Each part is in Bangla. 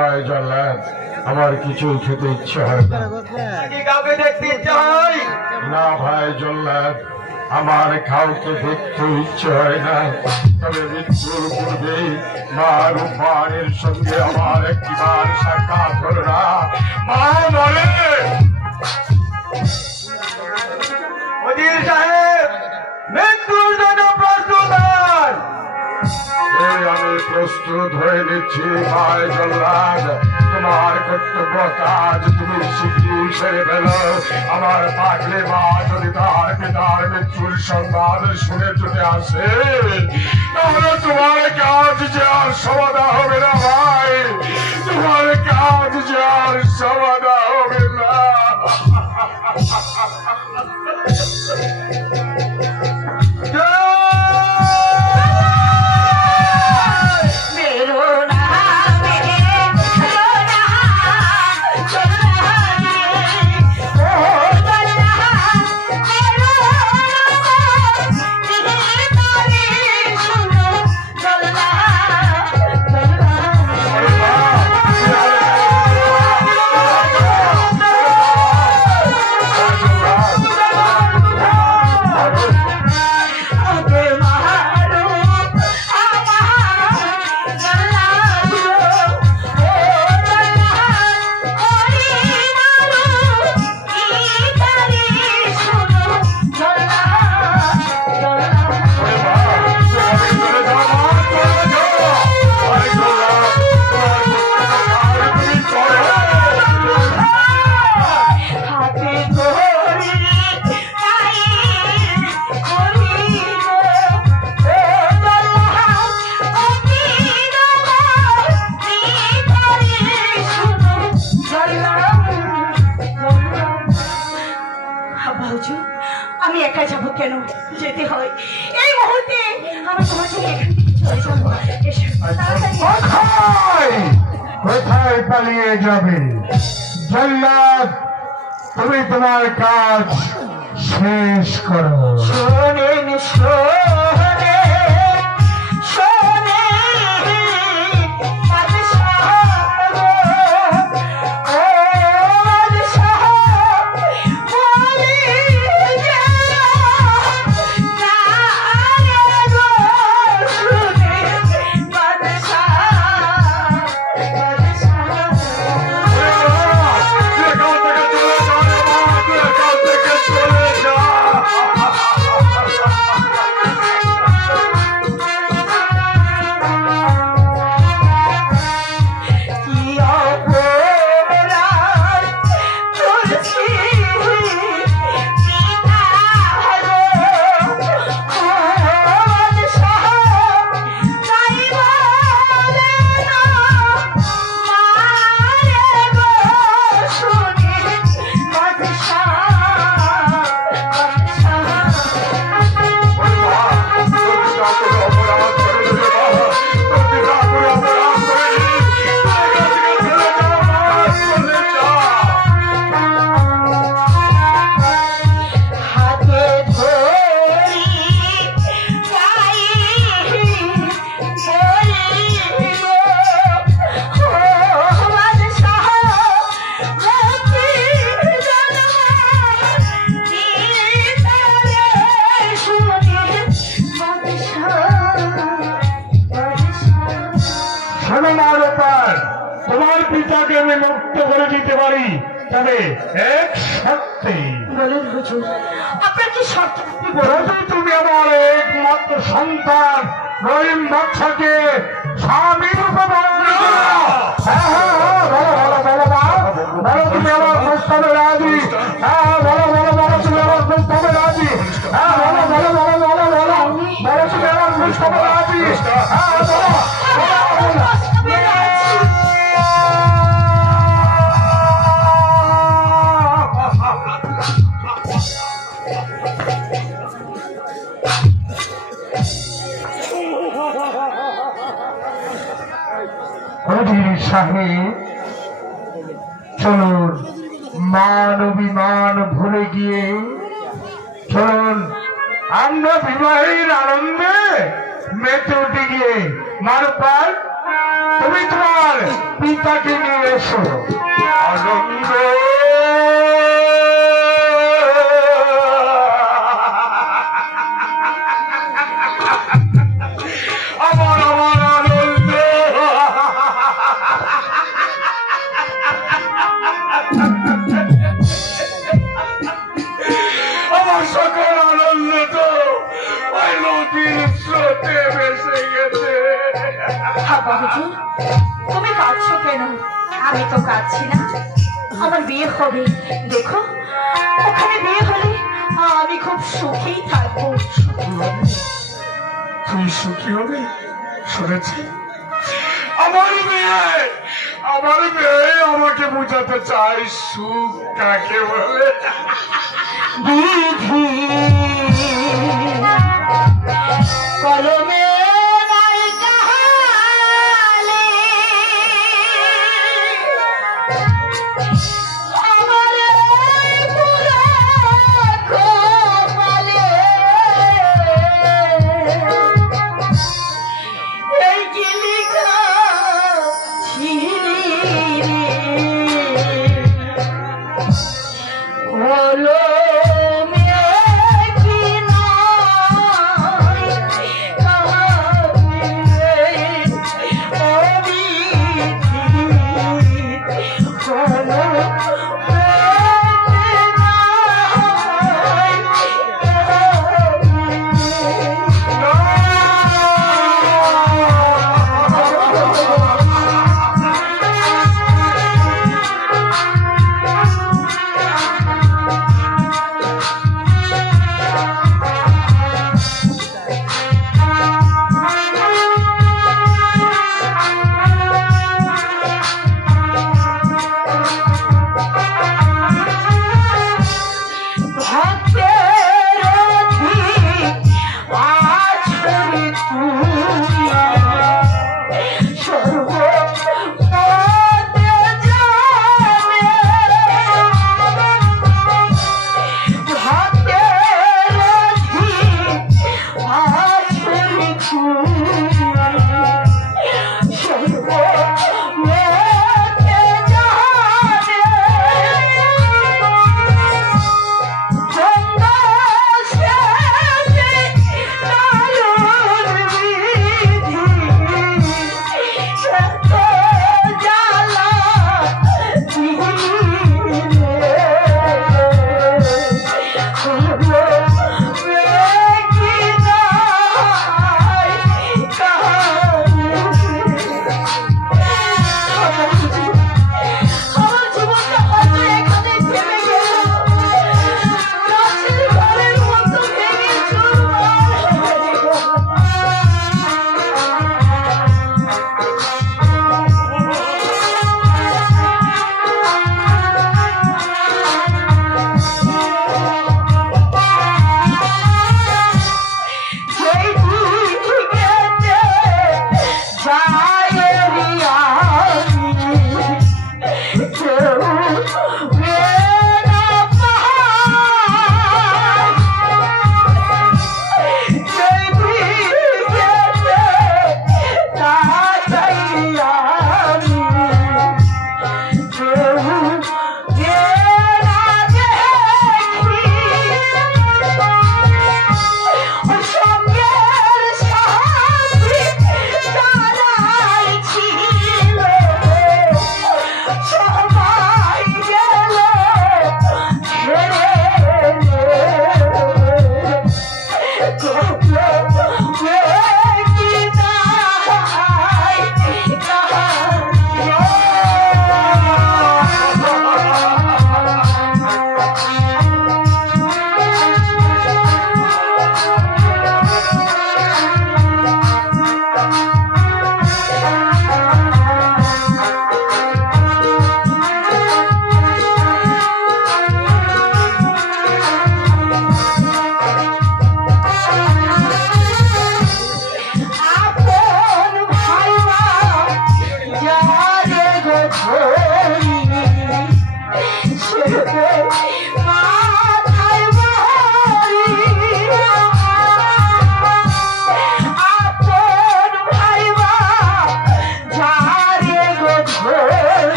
ভাই জল্লাদ, আমার কিছু খেতে ইচ্ছে হয় না। কাউকে দেখতে ইচ্ছে হয় না ভাই জল্লাদ, আমার কাউকে দেখতে ইচ্ছে হয় না। তবে মৃত্যুর পূর্বে মা রূপানের সঙ্গে আমার একটিবার সাক্ষাৎ হলো না। মা বলে, ওজির সাহেব মৃত্যুর জন্য প্রস্তুত হন। আমি প্রস্তুত হয়ে নিচ্ছি ভাই জল্লাদ। তোমার কর্তব্য কাজ তুমি শীঘ্রই সেরে ফেলো। আমার পাগলে মা যদি তার পিতার মৃত্যুর সংবাদ শুনে চলে আসে, তাহলে তোমার কাজ যে আর সমাধা হবে না ভাই, তোমার কাজ যে আর সমাধা হবে না। আমি একা যাবো কেন? যেতে হয় এই মুহূর্তে। আমি তোমাকে কোথায় পালিয়ে যাবে জল্লাদ? তুমি তোমার কাজ শেষ করো। শোনেন শোনে শোনে তোমার পিতাকে আমি মুক্ত করে দিতে পারি, তবে এক শর্তে। বলুন হুজুর, আপনার কি শর্ত? যদি তুমি আমার একমাত্র সন্তান রহিম বাদশাকে স্বামী রূপে তুমি আমার প্রস্তাবে রাজি? হ্যাঁ বলো বলো বলো, তুমি আমার প্রস্তাবে রাজি? হ্যাঁ বলো বলো বলো বলো বলো বলো, তুমি আমার প্রস্তাবে রাজি? হ্যাঁ বলো। সাহেব চলুন, মান অভিমান ভুলে গিয়ে চলুন আমরা বিবাহের আনন্দে মেতে উঠে গিয়ে মারপাল তুমি তোমার পিতাকে নিয়ে এসো। আনন্দ আমার আমার আনন্দ আমার সকল আনন্দ তো ওই নদীর স্রোতে ভেসে গেছে। বাবা হুজুর, তুমি কাঁদছো কেন? আমি তো কাঁদছি না, আমার বিয়ে হবে। দেখো, ওখানে বিয়ে হলে আমি খুব সুখী থাকবো। তুই সুখী হবে? শুনেছি আমার মেয়ে আমাকে বুঝাতে চাই সুখ কাকে বলে। বিধি কলমে নাই কাহালে, আমার পুরা কপালে এই যে লেখা ছিলি রে হলো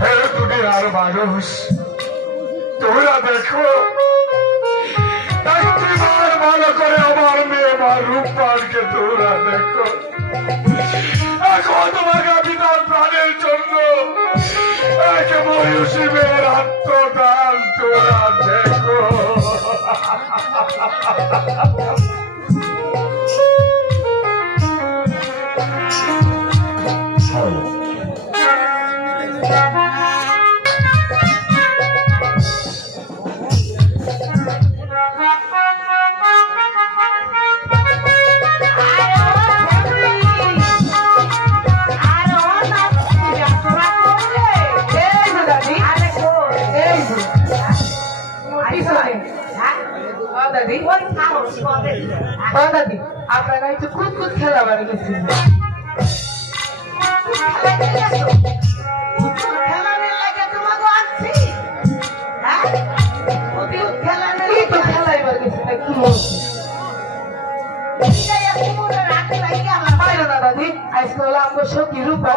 হে দুনিয়ার মানুষ, তোমরা দেখো একটিবার ভালো করে আমার মেয়ে মা রূপপালকে তোমরা দেখো। এখন তোমাকে আমি তার প্রাণের জন্য একে ময়ূষী মেয়ের আত্মদান তোমরা দেখো। দাদি আপনারা একটু কুতকুত খেলা বাড়ি গেছেন। দাদি আজকে হলো আমার সখী রূপা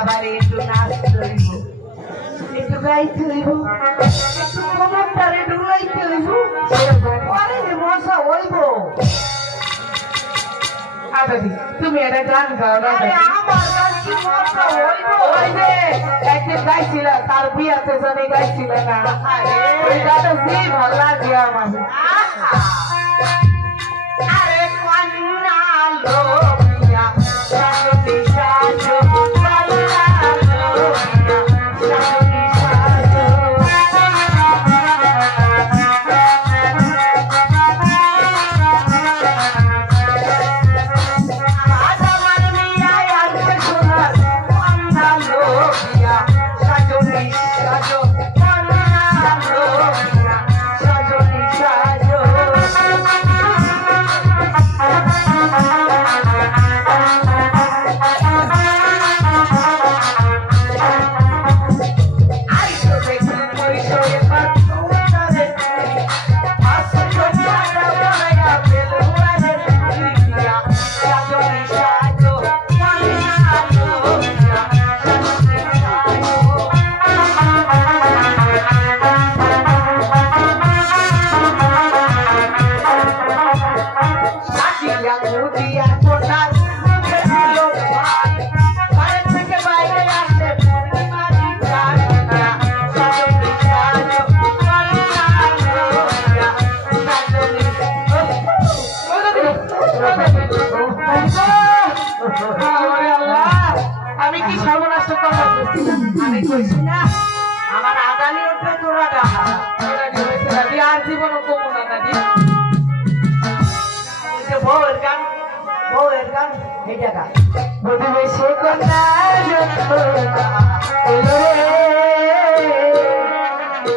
আবার একটু নাচ করিব, একটু গাইতে হইব, একটু কমরটারে ডুলাইতে হইব, মশা হইব। দাদি তুমি একটা গান গাও না? একদিন গাইছিল, তার বিয়াতে জানি গাইছিল না, ওই গানটা যে ভালো লাগে আমার। আরে কন্যা লোকিয়া সাজতে সাজো, কন্যা লোকিয়া সাজতে সাজো। আজ আমার মিয়ায় আসছে সোনার, কন্যা লোকিয়া সাজতে সাজো, কন্যা লোকিয়া সাজতে সাজো। আমি কি সর্বনাশ কথা বলছিলাম? আমি কইছি না আমার আদানি উঠবে তোরা ডাহা দাদি, আর জীবনও কমো না দাদি। বউয়ের গান, বউয়ের গান এটা গান বুঝবে সে কন্যা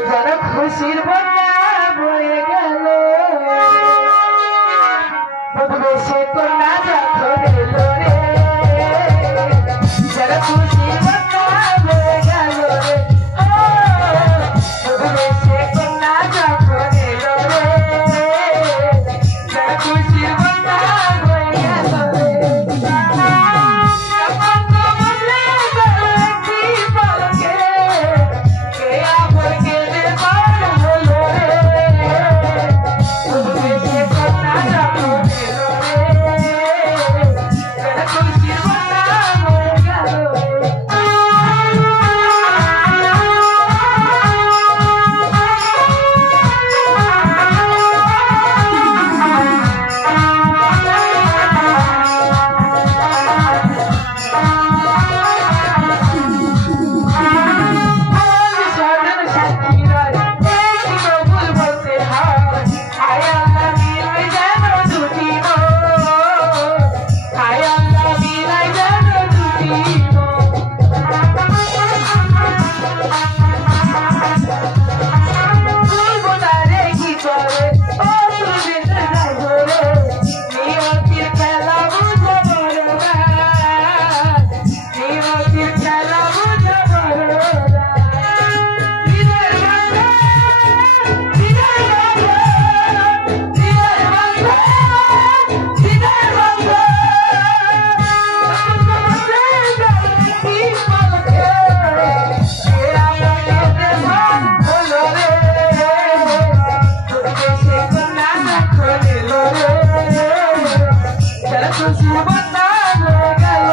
যারা খুশির বন্যা বয়ে গেল, বুঝবে সে কন্যা যখন এলো রে, যারা খুশির বন্যা বয়ে গেল রে, বুঝবে সে কন্যা যখন এলো রে, যারা খুশির বন্যা বয়ে গেল রে। কি বলকে কে আবার কে পার হলো নিল রে যারা খুশি বদনাম হয়ে গেল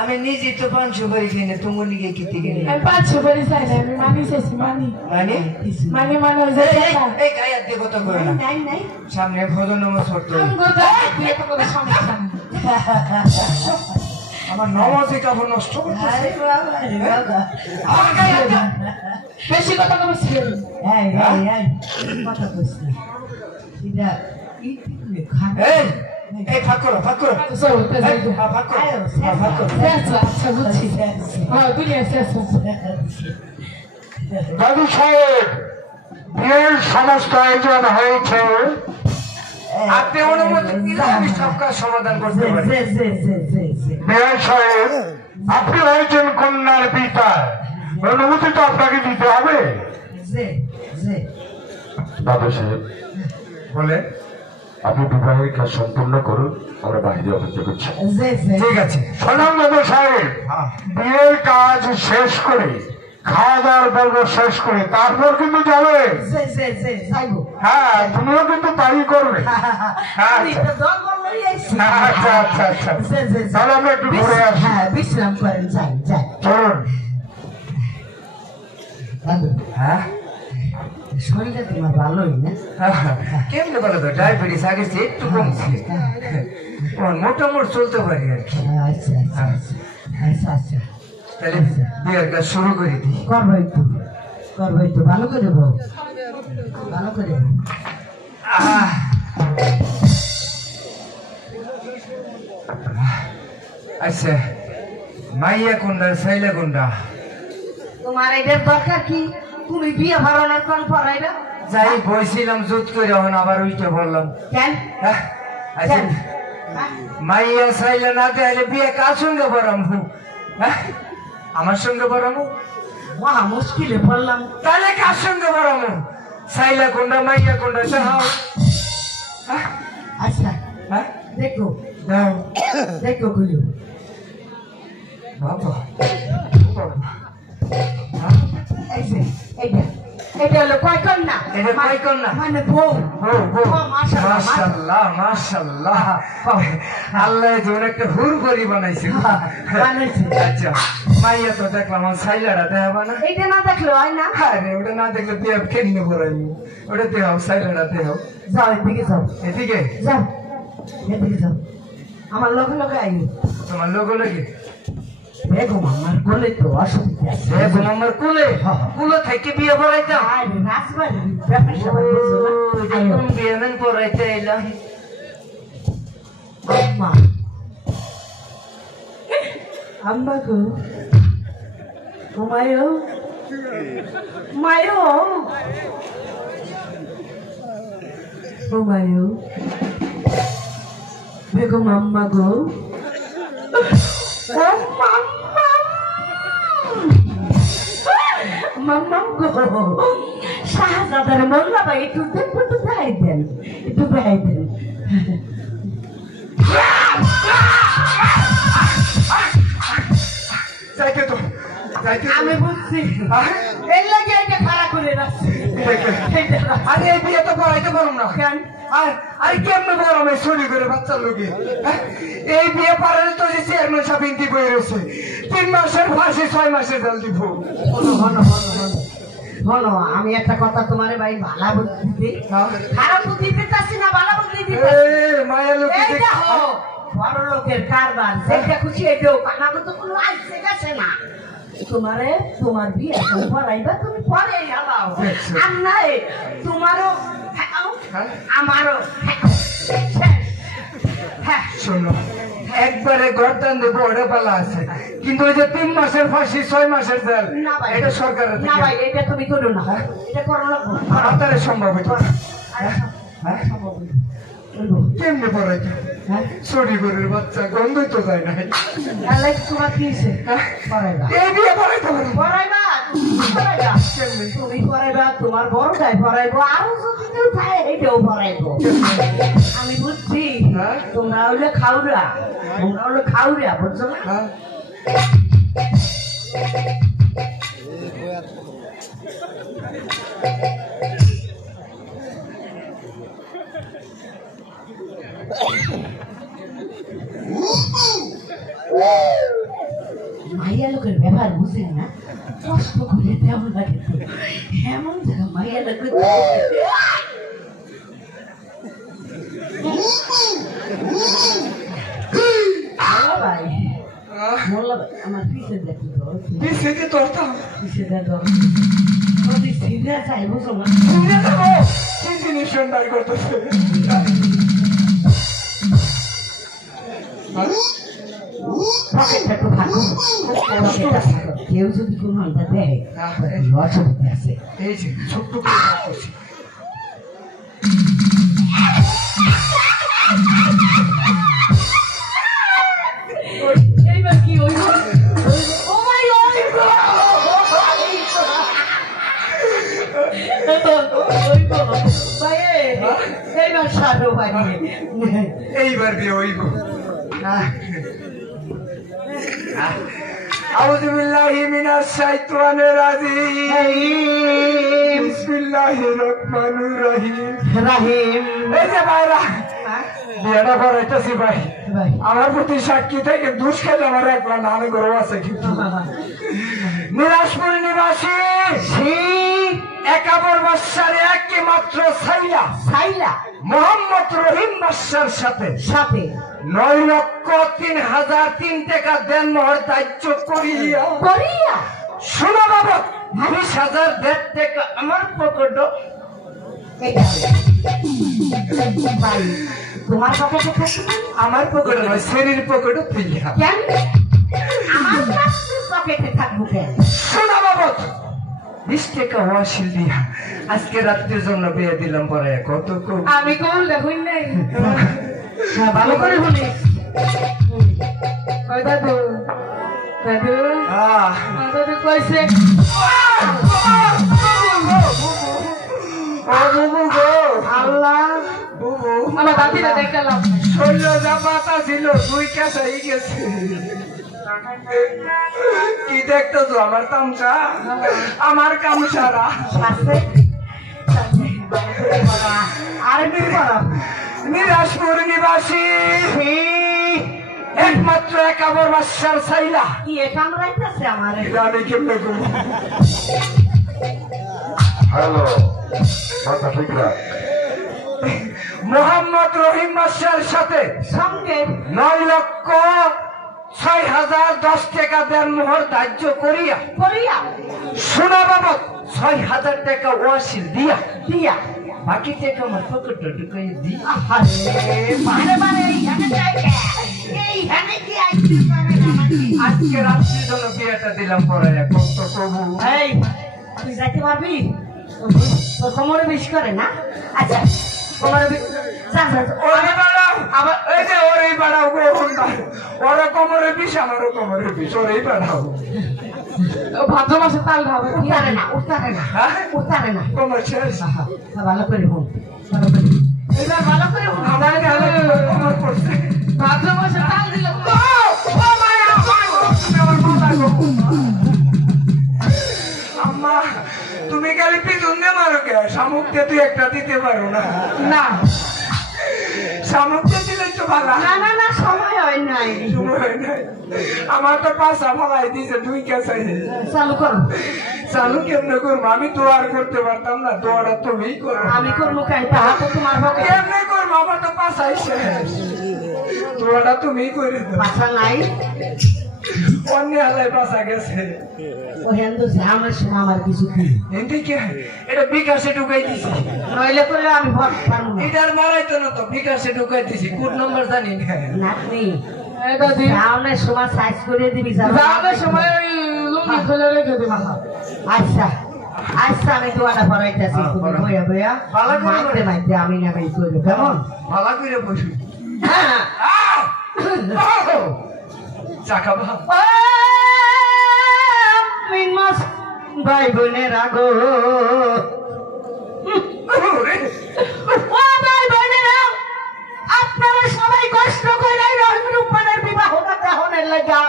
আমি নিজে তো 500 করে কিনে তোমার নিয়ে কিতে গেলে আমি 500 করে চাই না আমি মানি শেষ মানি এই গায়ে দিয়ে কথা কই না নাই নাই সামনে ভজন নামাজ পড়তে আমি গোটা দিয়ে তো কোনো সমস্যা নেই আমার নামাজে কাপড় নষ্ট করতেছে আরে বাবা আমার গায়ে বেশি কথা কইছিস এই কথা কইছিস এটা এই এই ফাঁক করো ফাঁক করো ফাঁক করো দাদু সাহেব বিয়ের সমস্ত আয়োজন হয়েছে আপনি অনুমতি দিলে আমি সব কাজ সমাধান করতে পারি বিয়ে সাহেব আপনি হয়েছেন কন্যার পিতা অনুমতি তো আপনাকে দিতে হবে দাদু সাহেব বলে আপনি বিবাহের কাজ সম্পূর্ণ করুন আমরা বাইরে অপেক্ষা করছি ঠিক আছে শোনান দাদু সাহেব বিয়ের কাজ শেষ করে খাওয়া দাওয়ার পর্ব শেষ করে তারপর কিন্তু যাবে হ্যাঁ তুমিও কিন্তু তাই করবে আচ্ছা আচ্ছা আচ্ছা তাহলে আমরা একটু ঘুরে আসি বিশ্রাম করেন যাই যাই চলুন হ্যাঁ শরীরটা তোমার ভালোই না কেমনে বলো তো ডায়াবেটিস আগের চেয়ে একটু কমছে মোটামুটি চলতে পারি আর কি আচ্ছা আচ্ছা আচ্ছা আচ্ছা তাহলে বিয়ের কাজ শুরু করে দিই করবো একটু ভালো করে বল ভালো করে আচ্ছা মাইয়া কোনটা সাইলা কোনটা তোমার এটার দরকার কি তুমি বিয়ে ভাড়ানোর কোন পড়াইবা যাই বইছিলাম জুত করে এখন আবার উইটা বললাম কেন আচ্ছা মাইয়া সাইলা না দেখাইলে বিয়ে কার সঙ্গে পড়ামু আমার সঙ্গে পড়ামু মহা মুশকিলে পড়লাম তাহলে কার সঙ্গে পড়ামু সাইলা কোনটা মাইয়া কোনটা চাও আচ্ছা দেখো দাও দেখো গুলো বাবা এটা হলো কয় কন্যা এটা কয় কন্যা মানে বউ মাশাআল্লাহ মাশাআল্লাহ আল্লাহ যেন একটা হুর করি বানাইছে আচ্ছা মাইয়া তো দেখলাম সাইলাটা দেখাবা না এটা না দেখলে হয় না আরে ওটা না দেখলে বিয়ে কেমনে করাইবো ওটা দেখাও সাইলাটা দেখাও যাও এদিকে যাও এদিকে যাও এদিকে যাও আমার লগে লগে আইও তোমার লগে লগে বেগম আমার কোলে তো অসুবিধা আছে বেগম আমার কোলে কোলে থেকে বিয়ে পড়াইতাম আরে রাজবাড়ি ব্যাপার সবাই বুঝো না এখন বিয়ে নেন পড়াইতে এলাম আম্মা আম্মা গো ঘুমায়ো মায়ো ও মায়ো বেগম আম্মা গো ও মাম্মা গো শাহজাদার মোল্লা ভাই একটু দেখবো, একটু দেখাই দেন, একটু দেখাই দেন। যাইতে তো যাইতে আমি বুঝছি এর লাগে এটা খারাপ করে রাখছি। আরে এই বিয়ে তো পড়াইতে পারুম না কেন? আরে কেমনে বড় আমি চুরি করে বাচ্চার লোকে এই বিয়ে পারেন তো যে চেয়ারম্যান সাহেব ইন্তি বই রয়েছে 3 মাসের ফাঁসি 6 মাসের জেল দিব। শোনো, আমি একটা কথা তোমার ভাই ভালো বুদ্ধি দিই, খারাপ বুদ্ধি দিতেছি না, ভালো বুদ্ধি দিতেছি। মায়া লোকে এইটা হো বড় লোকের কারবার, যেটা খুশি এটাও কানাগো তো কোনো আইসে গেছে না। তোমারে তোমার বিয়ে পড়াইবা, তুমি পরে যাও আর নাই তোমারও আমারও শোনো, একবারে গর্দান দেবো ওটা পালা আছে, কিন্তু ওই যে 3 মাসের ফাঁসি 6 মাসের জেল না ভাই, এটা সরকারের না ভাই, এটা তুমি করো না, এটা করো না। আপনারে সম্ভব হইতো কেমনে পড়াইতে চুরি করে বাচ্চা গন্ধই তো যায় না। তোমার কি এই বিয়ে পড়াইতে পারো পড়াইবা, তুমি পড়াইবা, তোমার বড় গায়ে পড়াইবো, আরো যদি কেউ থাকে এটাও পড়াইবো। আমি বুঝছি তোমরা হইলে খাউরা, তোমরা হইলে খাউরা, বুঝছো না? মাইয়া লোকের ব্যবহার বুঝেন না, কষ্ট করে তেমন লাগে তো এমন জায়গা মাইয়া লোকের ভাই মোল্লা ভাই আমার পিছে দেখি তো পিছিয়ে তোরতাম পিছে দেখো যদি সিধা চাই বুঝো না ইঞ্জিনিয়ার করতেছে পকেটটা তো থাকো, কেউ যদি কোনো এটা দেয় অসুবিধা আছে। এই যে ছোট্ট করে করছি এইবার কি হইব? এইবার সাধু ভাই এইবার বিয়ে হইব। আউযু বিল্লাহি মিনাশ শাইতানির রাজিম বিসমিল্লাহির রহমানির রহিম রাহিম। এই যে ভাইরা বিয়েটা করাইতেছি ভাই, আমার প্রতি সাক্ষী থেকে দুষ খেলে আমার একলা নামে গর্ব আছে, কিন্তু নিরাজপুর নিবাসী 51 বৎসরের একমাত্র সাইলা মোহাম্মদ রহিম বাদশার সাথে 9,03,003 টাকা দেন মোহর দাহ্য করিয়া শোনো বাবদ 20,000 টাকা আমার পকেট তোমার পকেটে থাকে, আমার পকেটে নয় শরীর পকেটে তুইয়া কেন আমার পকেটে থাকবো কেন? শোনো বাবদ 20 টাকা ওয়াসিল দিয়া আজকে রাত্রির জন্য বিয়ে দিলাম পরে কত আমি কোন দেখুন নাই ভালো করে শুনি। দাদু দাদু দাদু কইছে আল্লাহ আমার দাদিরা দেখলাম শৈল যা পাতা ছিল 2 কেসা হয়ে গেছে। কি দেখতো তো আমার তামসা আমার কামসারা নিরাজপুর নিবাসী একমাত্র 51 বৎসর সাইলা কি কামড়াইতেছে আমার আমি কেমনে করব? হ্যালো কথা ঠিক না মোহাম্মদ রহিম বাদশার সাথে সঙ্গে 9,06,010 টাকা দেন মোহর ধার্য করিয়া শোনা বাবদ 6,000 টাকা ওয়াসিল দিয়া বাকি টাকা আমার পকেটে ঢুকাই দি। মানে এইখানে কি আইছি আজকে রাত্রির জন্য বিয়েটা দিলাম পরে কত প্রভু। এই তুই যাইতে পারবি? তোর কোমরে বিষ করে না? আচ্ছা কোমরে ওরে বাড়াও আবার এই যে ওরে বাড়াও গো ওরে কোমরে বিষ আমারও কোমরে বিষ ওরে বাড়াও। ভাদ্র মাসে তাল খাবে উঠতারে না উঠতারে না উঠতারে না কোমর শেষ। ভালো করে হোক ভালো করে এবার ভালো করে হোক। আমার গালে কোমর পড়ছে। ভাদ্র মাসে তাল দিল ও মায়া তুমি আমার মাথা গো। আম্মা তুমি খালি পিছন দিয়ে মারো কে? শামুক দিয়ে তুই একটা দিতে পারো না? না শামুক দিয়ে দিলে তো ভালো। না না না সময় হয় নাই সময় নাই। আমার তো পাশা ফালাই দিছে দুই কাছে। চালু করো। চালু কেমনে করবো? আমি তো আর করতে পারতাম না, দোয়াটা তুমি করো। আমি করবো কেন? তাহা তো তোমার পক্ষে কেমনে করবো? আমার তো পাশাই শেষ, দোয়াটা তুমি করে দাও। বাসা নাই অন্য আল্লাহ পাশা গেছে। ও হিন্দু আমার সময় আমার কিছু কি এমনি কে এটা বিকাশে ঢুকাই দিছি। নইলে করলে আমি ভর পারবো না। এটার মারাইতো না তো, বিকাশে ঢুকাই দিছি। কোড নম্বর জানি না। নাতনি রাউনের সময় সাইজ করে দিবি রাউনের সময় ওই লুঙ্গি খুলে রেখে দিবি। আচ্ছা আচ্ছা আমি দোয়াটা পড়াইতেছি তুমি বইয়া বইয়া ভালো করে মাইতে মাইতে আমি না ভাই করবো কেমন? ভালো করে বসু। চাকা ভাব মাস ভাই বোনের আগো ও ভাই বোনেরা আপনারা সবাই কষ্ট করে রূপনের বিবাহটা দেহনের লাগা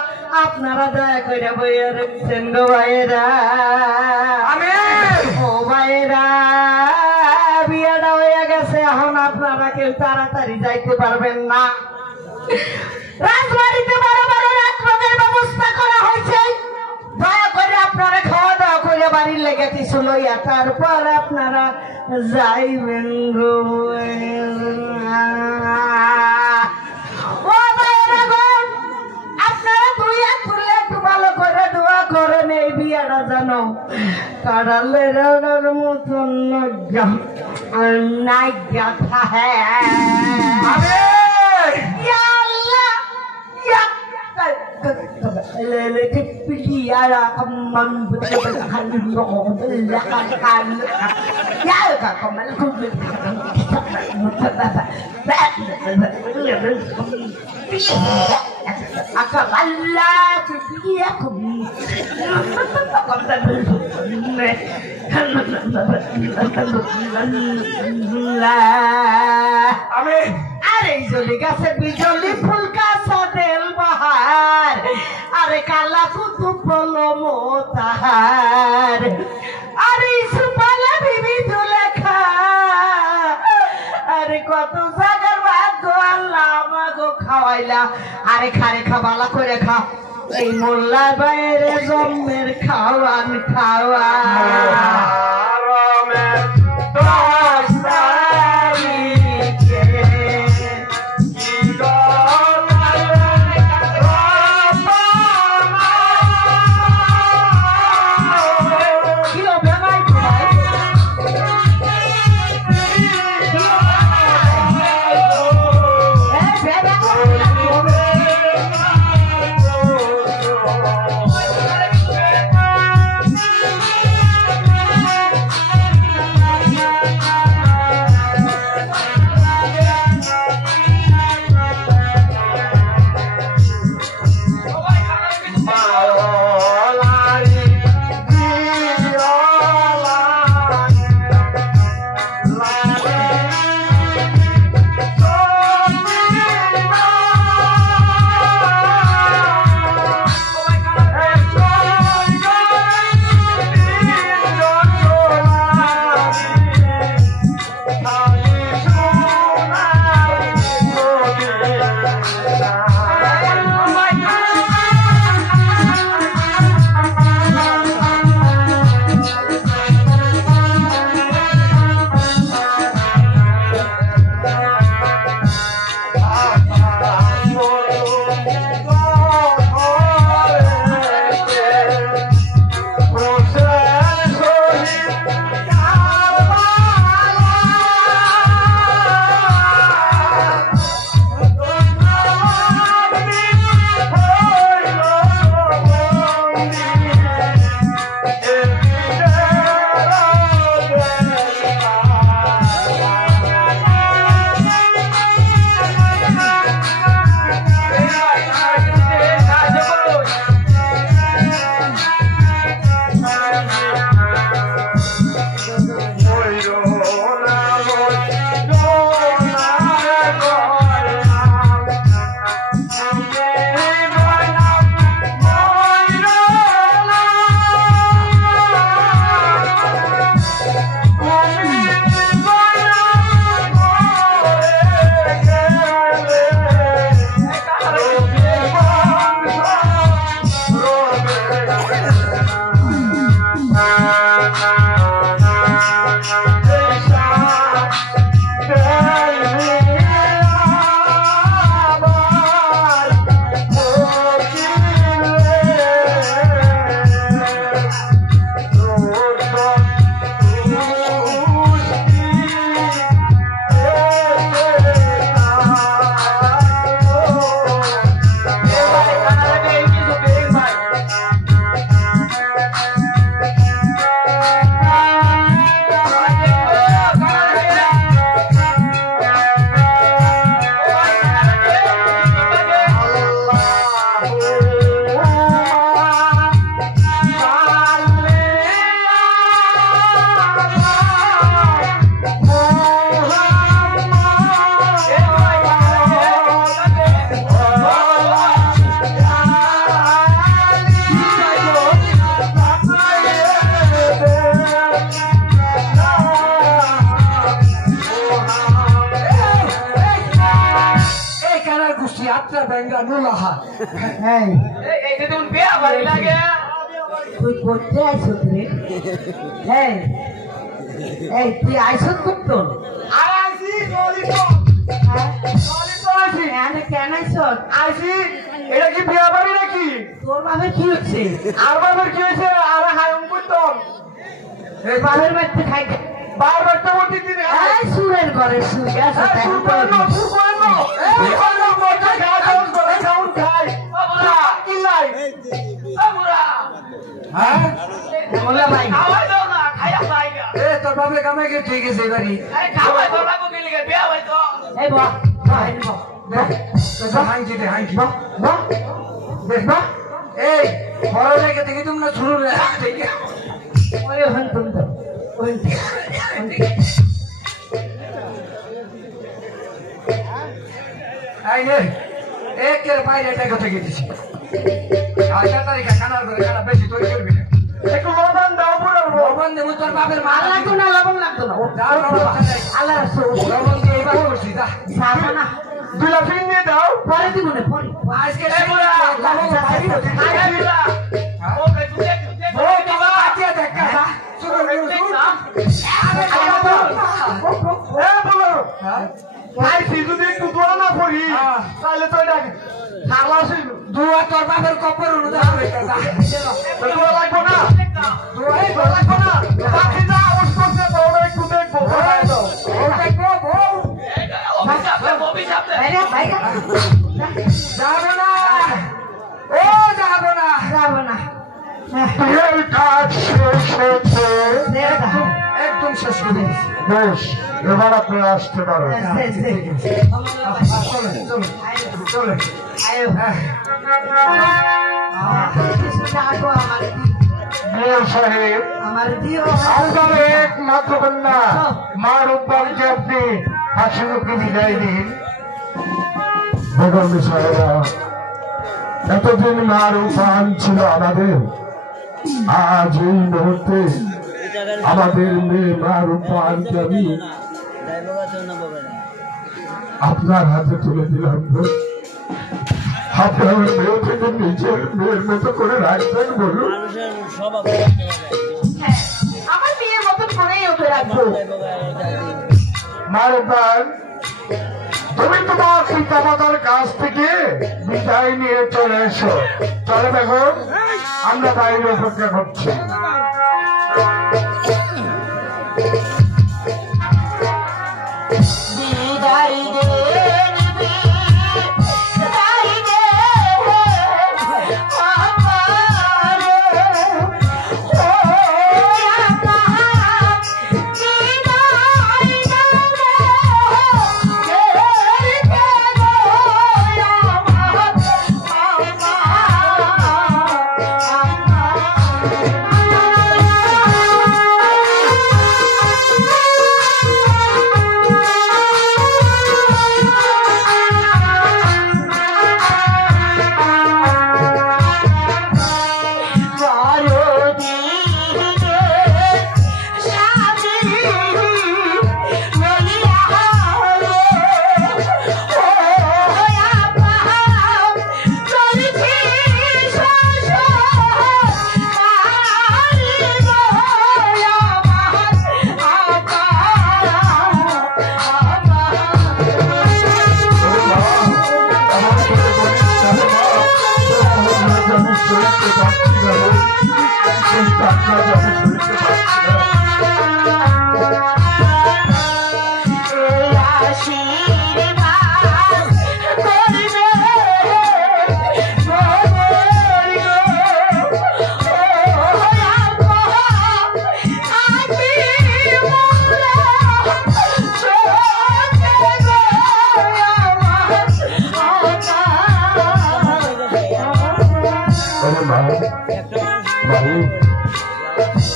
আপনারা দয়া করে বইয়া রাখছেন গো ভাইয়েরা। ও ভাইয়েরা বিয়েটা হয়ে গেছে, এখন আপনারা কেউ তাড়াতাড়ি যাইতে পারবেন না। রাজবাড়িতে বড় বড় রাজভোগের ব্যবস্থা করা হয়েছে, দয়া করে আপনারা খাওয়া দাওয়া করে বাড়ির লেগে কিছু লইয়া তারপর আপনারা যাইবেন গো। ও ভাইয়েরা গো আপনারা দুই এক করলে একটু ভালো করে দোয়া করেন এই বিয়েটা যেন কাড়ালের মতন নাই গাথা। হ্যাঁ আরে জলি গাছে বিজলি ফুল গাছা দেল বাহার, আরে কালা কুতুব বলো মোতাহার, আরে সুপালা বিবি দুলেখা, আরে কত জাগার ভাগ্য আল্লাহ আমাগো খাওয়াইলা। আরে খারে খাবালা করে খা এই মোল্লা বাইরে জন্মের খাওয়ান খাওয়া। এই কানার গোষ্ঠী আত্মার ব্যাঙ্গা নোলাহা এইটা তুমি বিয়া বাড়ি লাগে তুই করতে আইসত রে এই তুই আইসত করত আর আইছি ললিপপ আইছি কেন আইসত আইছি এটা কি বিয়া বাড়ি নাকি তোর বাপের কি হচ্ছে আর বাবার কি হয়েছে আর হায়ম করতাম এই বাপের বাড়িতে খাই বারবার তো বলতে দিনে এই সুরের ঘরে শুয়ে গেছে শুরু করেন না শুরু করেন না এই হলো মজা গাছ করে খাউন খাই বাবুরা কি লাই বাবুরা হ্যাঁ মোল্লা ভাই খাওয়াই দাও না খাইয়া পাই না এ তোর বাপে কামাই ঠিক আছে এবারই আরে খাওয়াই দাও লাগবো কি লিগে বিয়া হই তো এই বাহ হাঙ্কি দে হাঙ্কি বেশ বা এই বড় রেখে দেখি তোমরা শুরু থেকে ওই হন তুমি তো ওই আইনে একের বাইরে এটা কথা গেছি আজকে তারিখে কানার করে কানা বেশি তৈরি করবি না একটু লবণ দাও পুরো লবণ দেবো তোর বাপের মা আল্লাহ তো না লবণ লাগতো না ও আল্লাহ রাসূল লবণ দিয়ে এবার করছি যা সাবা না দুলা ফিন নিয়ে দাও পরে দিব না পরে আজকে ও কে তুই ও বাবা আতিয়া দেখা যা শুরু এ বলো ভাই যদি একটু দোয়া না করি তাহলে তো এটা খালাস হইল দুয়া তোর বাপের কপর অনুদান হয়ে যা দোয়া লাগবো না দোয়া লাগবো না বাকি যা ওস করতে তো ওরা একটু দেখবো ও দেখো বউ বাইরে বাইরে যাবো না ও যাবো না যাবো না বিয়ের কাজ শেষ হয়েছে একদম শেষ করে দিয়েছি বেশ এবার আপনারা আসতে পারেন চলো চলো চলো মেয়র সাহেব আমার দিও আপনার একমাত্র কন্যা মা রূপবানকে আপনি হাসি মুখে বিদায় দিন বেগম সাহেবা এতদিন মা রূপান ছিল আমাদের আজ এই মুহূর্তে আমাদের মেয়ে মা রূপানকে আমি আপনার হাতে তুলে দিলাম গো। আপনার মেয়ে থেকে নিজের মেয়ের মতো করে রাখবেন বলুন। হ্যাঁ আমার বিয়ের মতন করেই ওকে রাখবো। মা রূপান, তুমি তোমার পিতামাতার কাছ থেকে বিদায় নিয়ে চলে এসো। চলো দেখো আমরা বাইরে অপেক্ষা করছি। বিদায় দে বিদায় দে আমার ও আমার বিদায়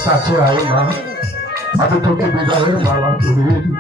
কাছে আয় মা, আমি তোকে বিদায়ের মালা পরিয়ে দিই।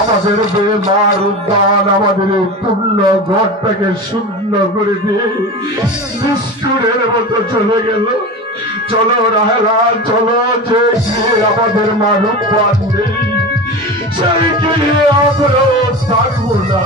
আমাদের বেমার উদ্যান আমাদের এই পূর্ণ ঘরটাকে শূন্য করে দিয়ে নিষ্ঠুরের মতো চলে গেল। চলো রাহেলা, চলো, যে গিয়ে আমাদের মানব পান নেই সেই গিয়ে আমরাও থাকবো না।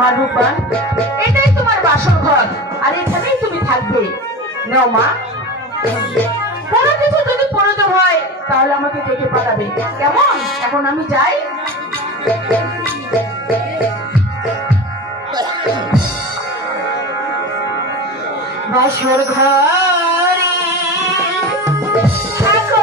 মা রূপা, এটাই তোমার বাসর ঘর, আর এখানেই তুমি থাকবে। নাও মা, কোনো কিছু যদি প্রয়োজন হয় তাহলে আমাকে ডেকে পাঠাবে, কেমন? এখন আমি যাই। বাসর ঘরে থাকো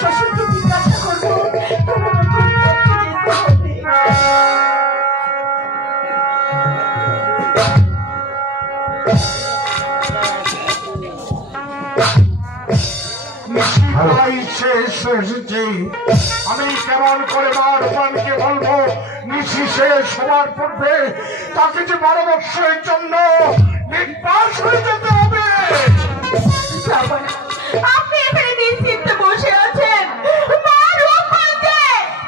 শ্বশুরকে জিজ্ঞাসা করবো তোমার নতুন পথে যেতে হবে। আমি কেমন করে মারফানকে বলবো নিশি শেষ হওয়ার পূর্বে তাকে যে 12 বৎসরের জন্য নির্বাস হয়ে যেতে হবে। আপনি এখানে নিশ্চিন্তে বসে আছেন, মা রূপকন্যা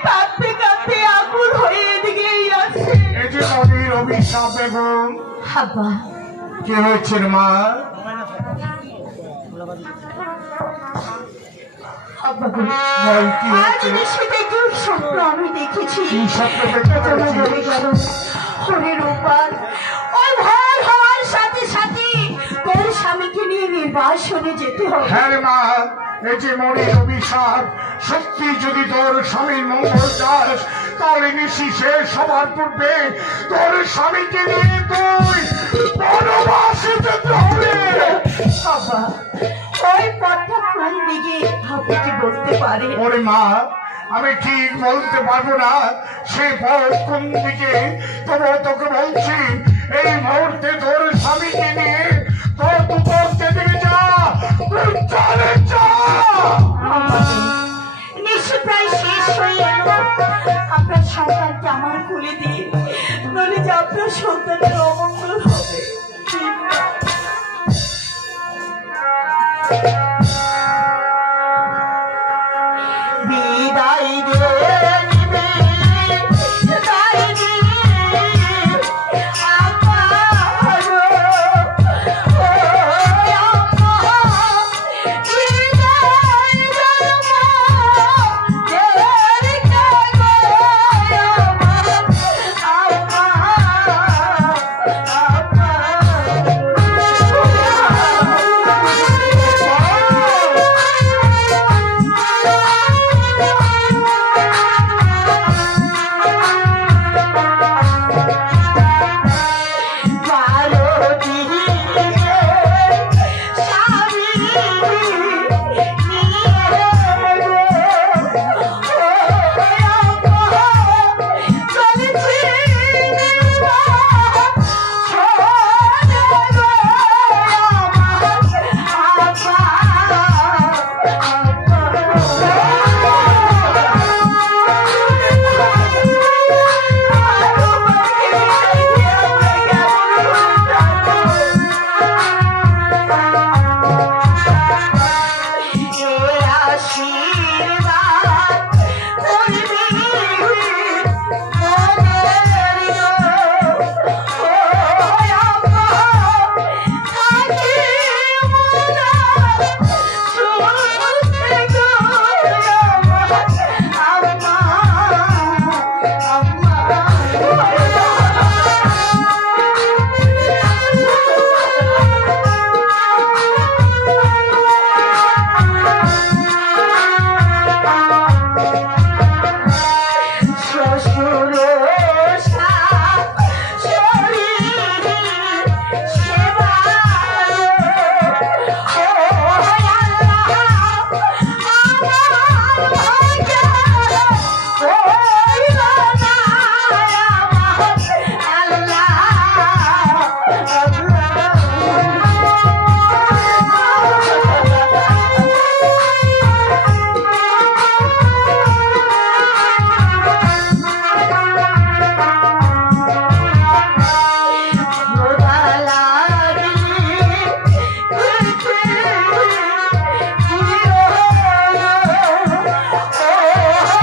কাঁদতে কাঁদতে আকুল হয়ে এদিকেই আসছে। এই যে নদীর অভিশাপ বেগম। আব্বা কি হয়েছে মা? আব্বা গো, বল কি আজ হয়েছে? নিশ্চিত একটি স্বপ্ন আমি দেখেছি। কি স্বপ্ন দেখতে তোমার পেরেছিস? বলে গেল হরির রূপার ওই ভয় হওয়ার সাথে সাথে তোর স্বামীকে নিয়ে নির্বাসনে যেতে হবে। হ্যাঁ রে মা, এই যে মনির অভিশাপ সত্যি যদি তোর স্বামীর মঙ্গল চাস তাহলে নিশি শেষ হবার পূর্বে তোর স্বামীকে নিয়ে তুই বনবাসে যেতে হবে। বাবা ওই পথটা কোন দিকে আপনি কি বলতে পারে? ওরে মা, আমি ঠিক বলতে পারবো না সে পথ কোন দিকে, তবে তোকে বলছি এই মুহূর্তে তোর স্বামীকে নিয়ে তোর দুপুর যেতে যা, তুই চলে যা। নিশ্চয় প্রায় শেষ হয়ে এলো, আপনার সন্তানকে আমার কোলে দিয়ে, নইলে যে আপনার সন্তানের অমঙ্গল হবে। বিদায় দিয়ে নিবে বিদায় দিয়ে আকার ও আকার বিদায় জন্ম তেরি Oh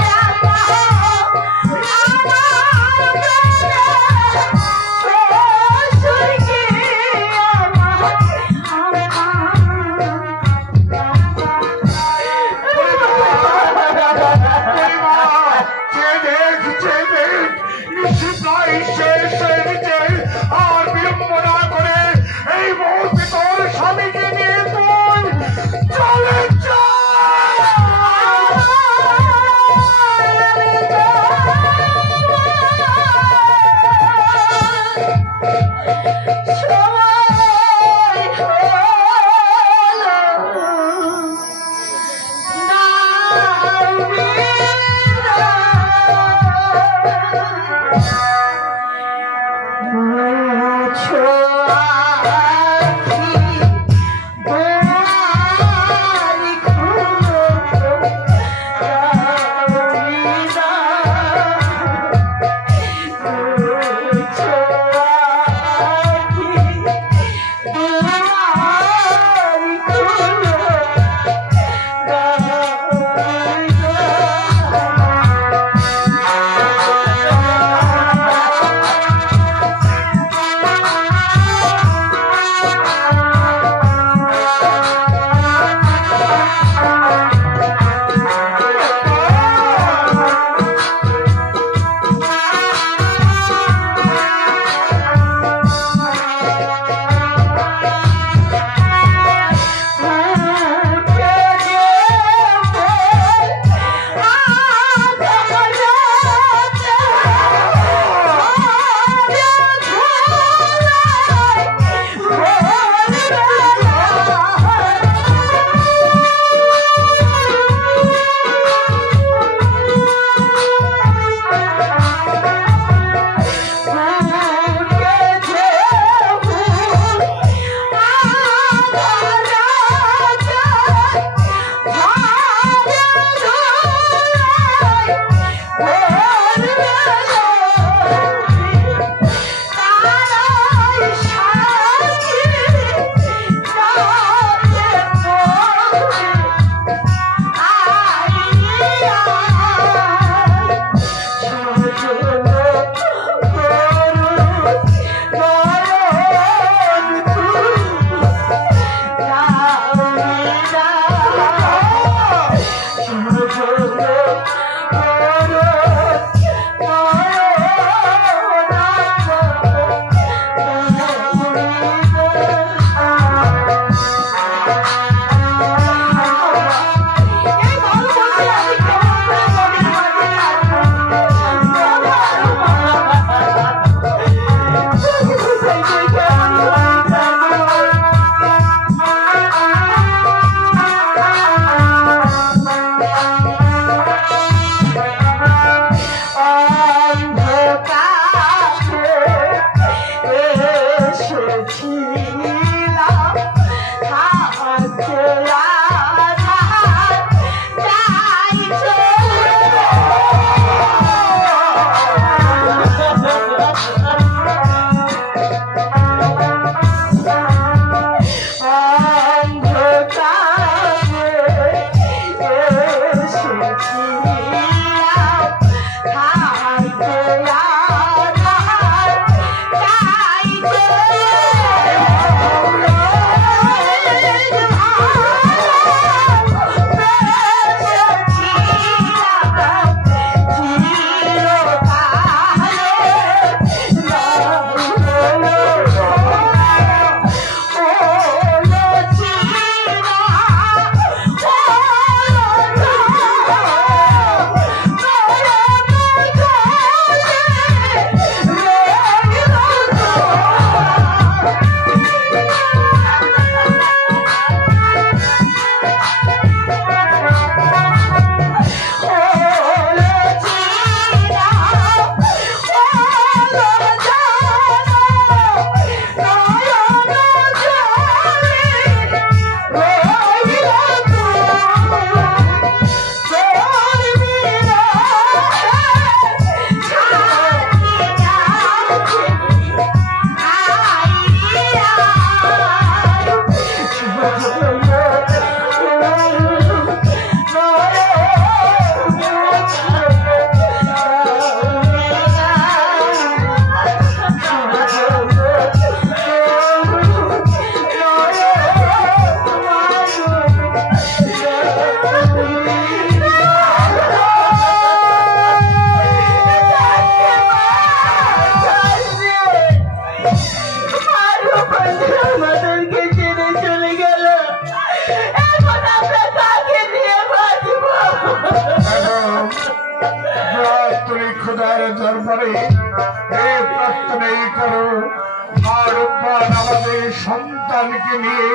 সন্তানকে নিয়ে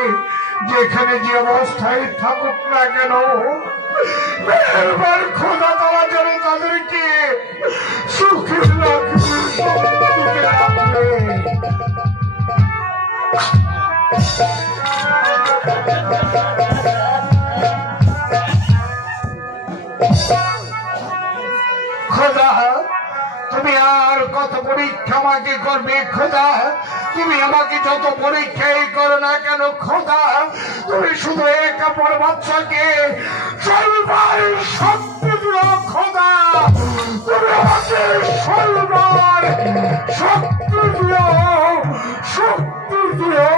যেখানে যে অবস্থায় থাকুক না কেন খোদা দেওয়া যাবে তাদেরকে সুখে রাখবে। খোদা তুমি আর কত পরীক্ষা আমাকে করবে খোদা, তুমি আমাকে যত পরীক্ষাই করো না কেন খোদা, তুমি শুধু এক কাপড় বাচ্চাকে চলবার শক্তি দিও খোদা, তুমি আমাকে চলবার শক্তি দিও, শক্তি দিও।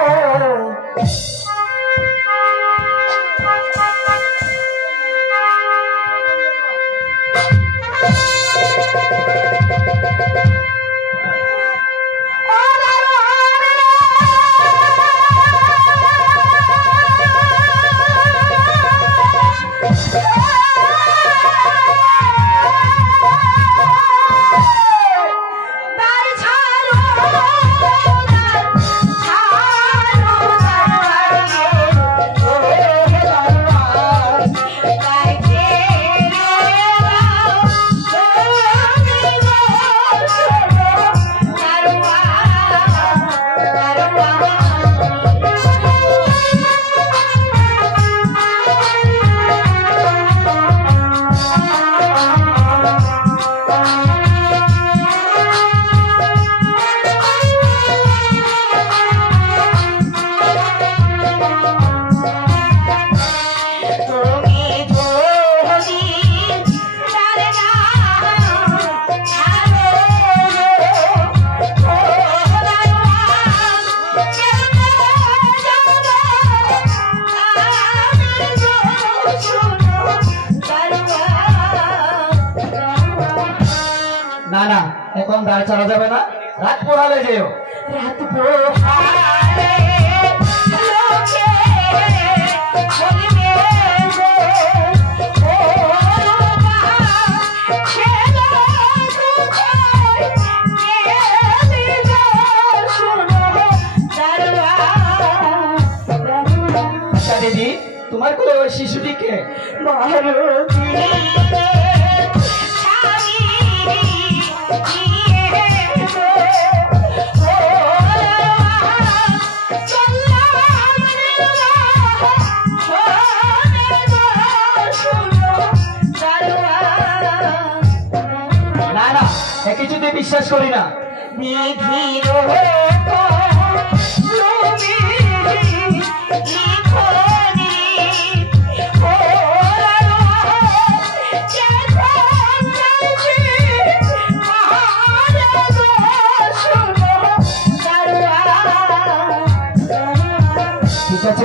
না না এখন দাঁড় চলা যাবে না, রাত পোহালে যেও। রাত পোহালে লোকে বলিবে গো, ও মা ছেলে কোথায় গেলি গো, শোনো দারোয়ান। আচ্ছা দিদি, তোমার কোলে ওই শিশুটিকে? মারুতি না না, একে যদি বিশ্বাস করি না।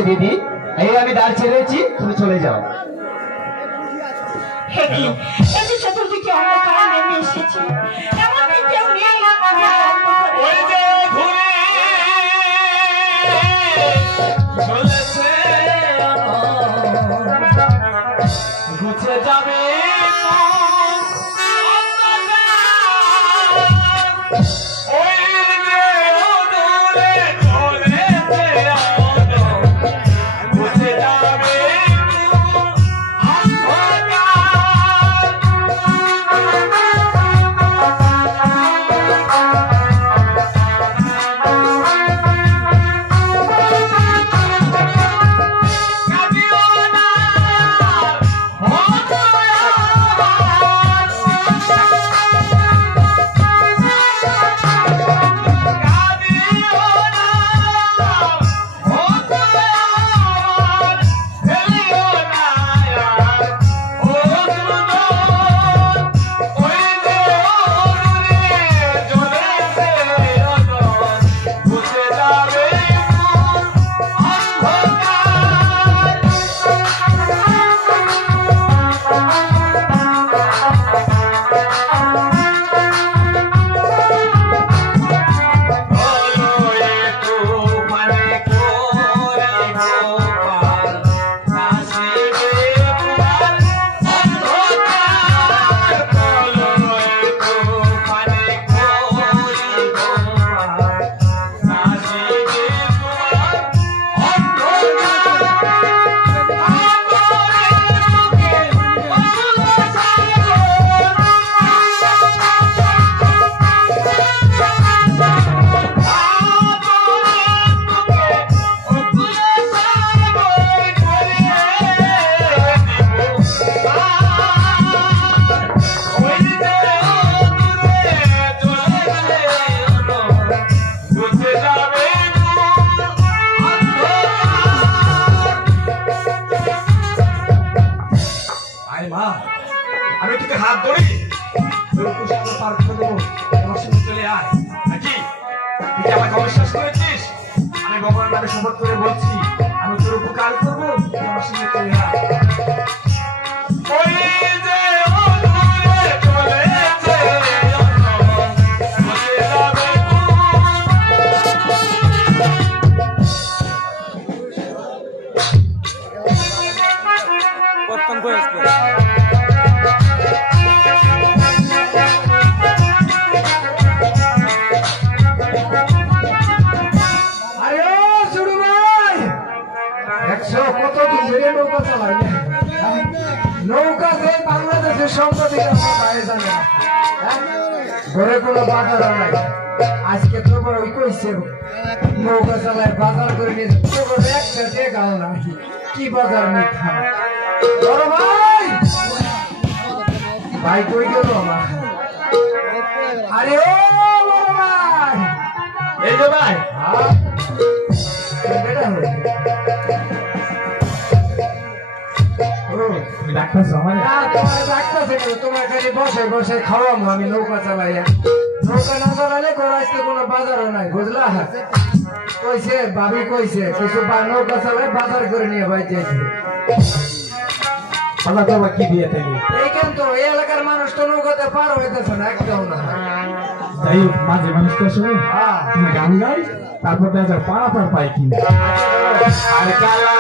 হয়েছে দিদি? এই আমি দাঁড় ছেড়েছি, তুমি চলে যাও। হে কি, এই যে চতুর্দিকে অন্ধকার নেমে এসেছে, এমন কি কেউ নেই আমাকে সাহায্য করে? ওই যে ঘুরে চলেছে ঘুচে যাবে আমি তোকে হাত ধরি পার করে দেবো, আমার সঙ্গে চলে আয়। নাকি তুই আমাকে অবিশ্বাস করেছিস? আমি ভগবানের নামে শপথ করে বলছি, আমি তোর উপকার করবো, তুই আমার সঙ্গে চলে আয়। ওই যে অদূরে চলেছে নৌকা যে বাংলাদেশের সম্পত্তি ঘরে কোনো বাজার নাই। আজকে তো ওই কইছে নৌকা চালায় বাজার করে নিয়ে একটা টেকাও না, কি বাজার মিথ্যা। বড় ভাই, ভাই কই গেল আমার? আরে ও বড় ভাই, এই যে ভাই, তোমার খালি বসে বসে খাওয়াবো আমি নৌকা চালাইয়া। নৌকা না চালালে আজকে কোনো বাজারও নাই, বুঝলা? কইছে ভাবি কইছে কিছু নৌকা চালাই বাজার করে নিয়ে বাইতেছে। কি দিয়ে থাকি এইখান তো এই এলাকার মানুষ তো নৌকাতে পার হইতেছে না, একদম না। যাই হোক, মাঝে মানুষটা শুনে গান গাই, তারপর দেখা যায় পাড়া পাই কিনা আর কালা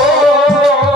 Oh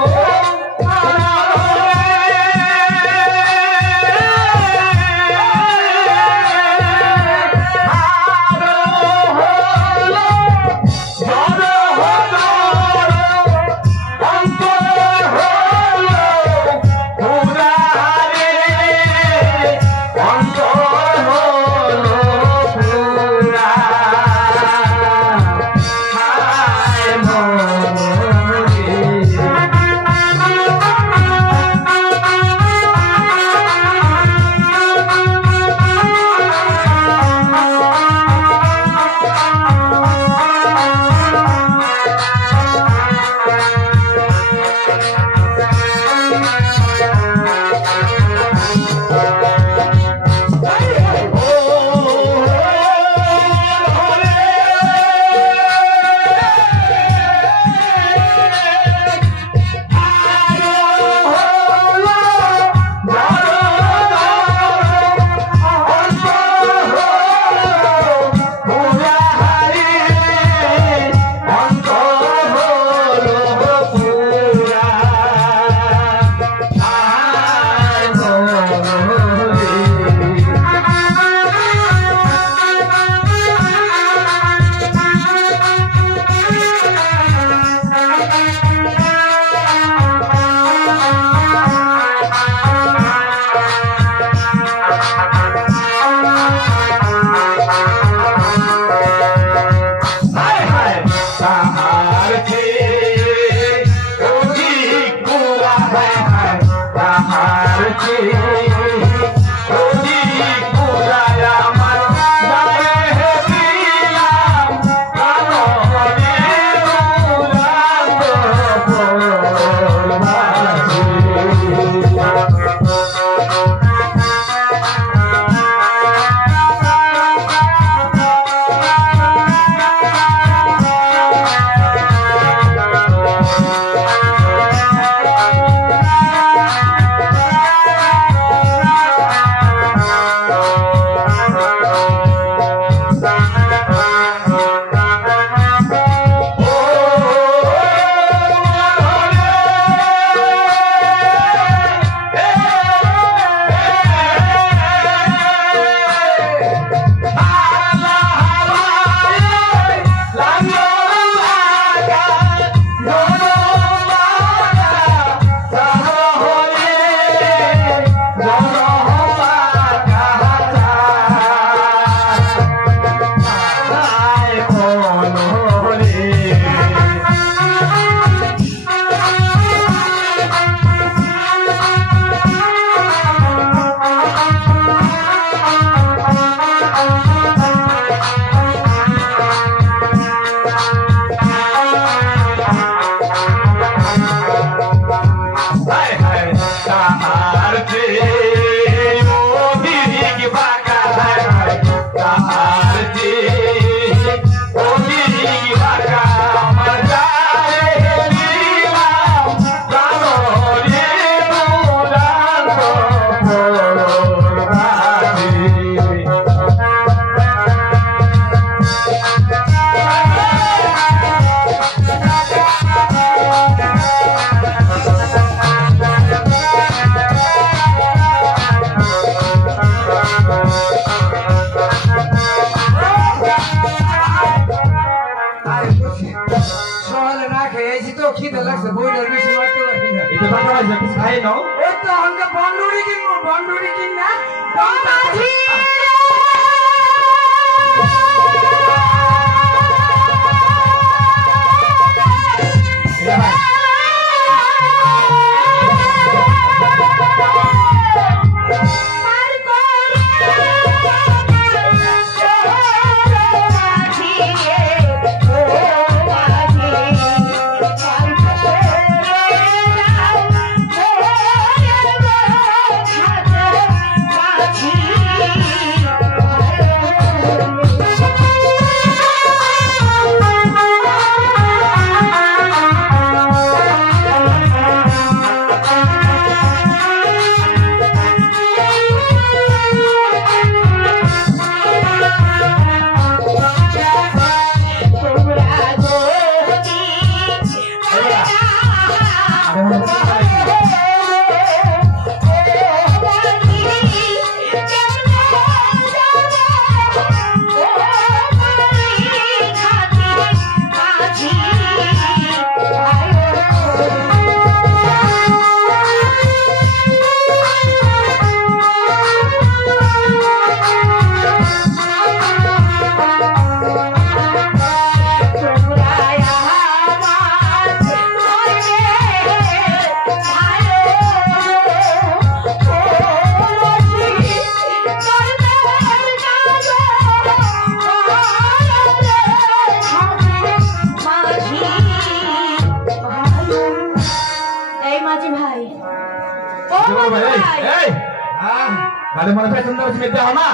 गाड़ी में पैसेंजर में क्या होना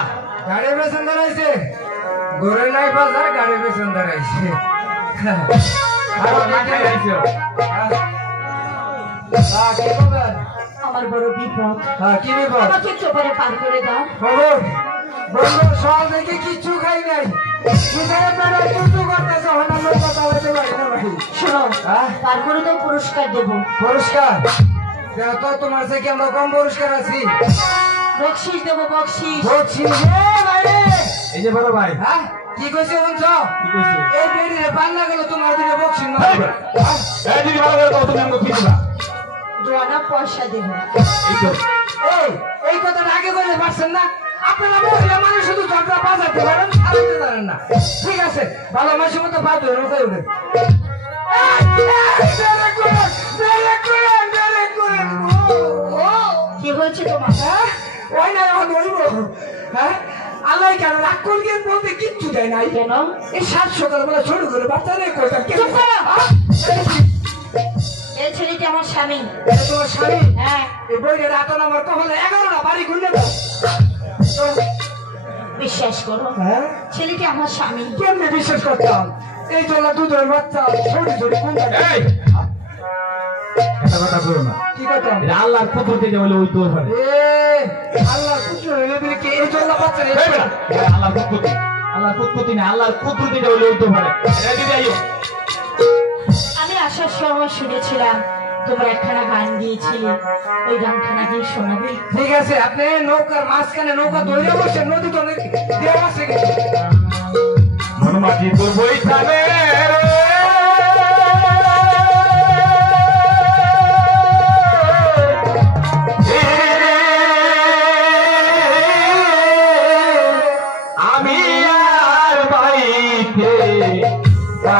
गाड़ी में सुंदर ऐसे गोरे नहीं पास है गाड़ी में सुंदर ऐसे और ना क्या ऐसे কি খবর আমার বড় বিপদ কি বিপদ আমাকে চোপারে পার করে দাও খবর বন্ধু সকাল থেকে কিচ্ছু খাই নাই কিসের মেরে চুটু করতেছে হনা লোক কথা বলতে পারি না ভাই শোনো পার করে তো পুরস্কার দেব পুরস্কার দেও তো তোমার থেকে আমরা কম পুরস্কার আছি বকশিশ দেব বকশিশ বলছিস ভাই এই যে বড় ভাই হ্যাঁ কি কইছে বলছ কি কইছে এই বেরিয়ে পাল্লা গেল তোমার দিকে বকশিশ না এই দিদি ভালো করে তুমি আমাকে কি দিবা দোয়ানা পয়সা দেব এই কথাটা আগে বলে পারছেন না আপনারা মহিলা মানুষ শুধু ঝগড়া বাজাতে পারেন চালাতে পারেন না ঠিক আছে ভালো মানুষের মতো বাদ ধরে উঠে উঠে কি হয়েছে বলছি তোমার? ওই না এখন ওইব হ্যাঁ আল্লাহ কেন রাগ করবেন বলতে কিচ্ছু দেয় নাই কেন? এই সাত সকালবেলা ছোট করে বাচ্চা নেই কোথাও চুপ করো। এই ছেলেটি আমার স্বামী। তোমার স্বামী হ্যাঁ, এই বইটা রাত আমার কখনো 11টা বাড়ি ঘুরলে দাও বিশ্বাস করো, হ্যাঁ ছেলেটি আমার স্বামী। কেমনে বিশ্বাস করতাম এই চলা দুধের বাচ্চা ছোট ছোট কোন এই একটা কথা বলো না, কি করতাম এটা আল্লাহর কুদরতে যে হলো ওই তো পারে। আল্লাহ কুচু হইলে বলে কি এই চলা বাচ্চা এই বেটা, এটা আল্লাহর কুদরতি, আল্লাহর কুদরতি না, আল্লাহর কুদরতে যে হলো ওই তো পারে। এটা দিদি আইও। আমি আসার সময় শুনেছিলাম তোমরা একখানা গান গিয়েছিলে, ওই গানখানা দিয়ে শোনাবে? ঠিক আছে আপনি নৌকার মাঝখানে নৌকা ধরে বসে নদী তো দেওয়া আছে কিন্তু মনমাঝি তোর বইখানে আমি আর বাইতে পারলাম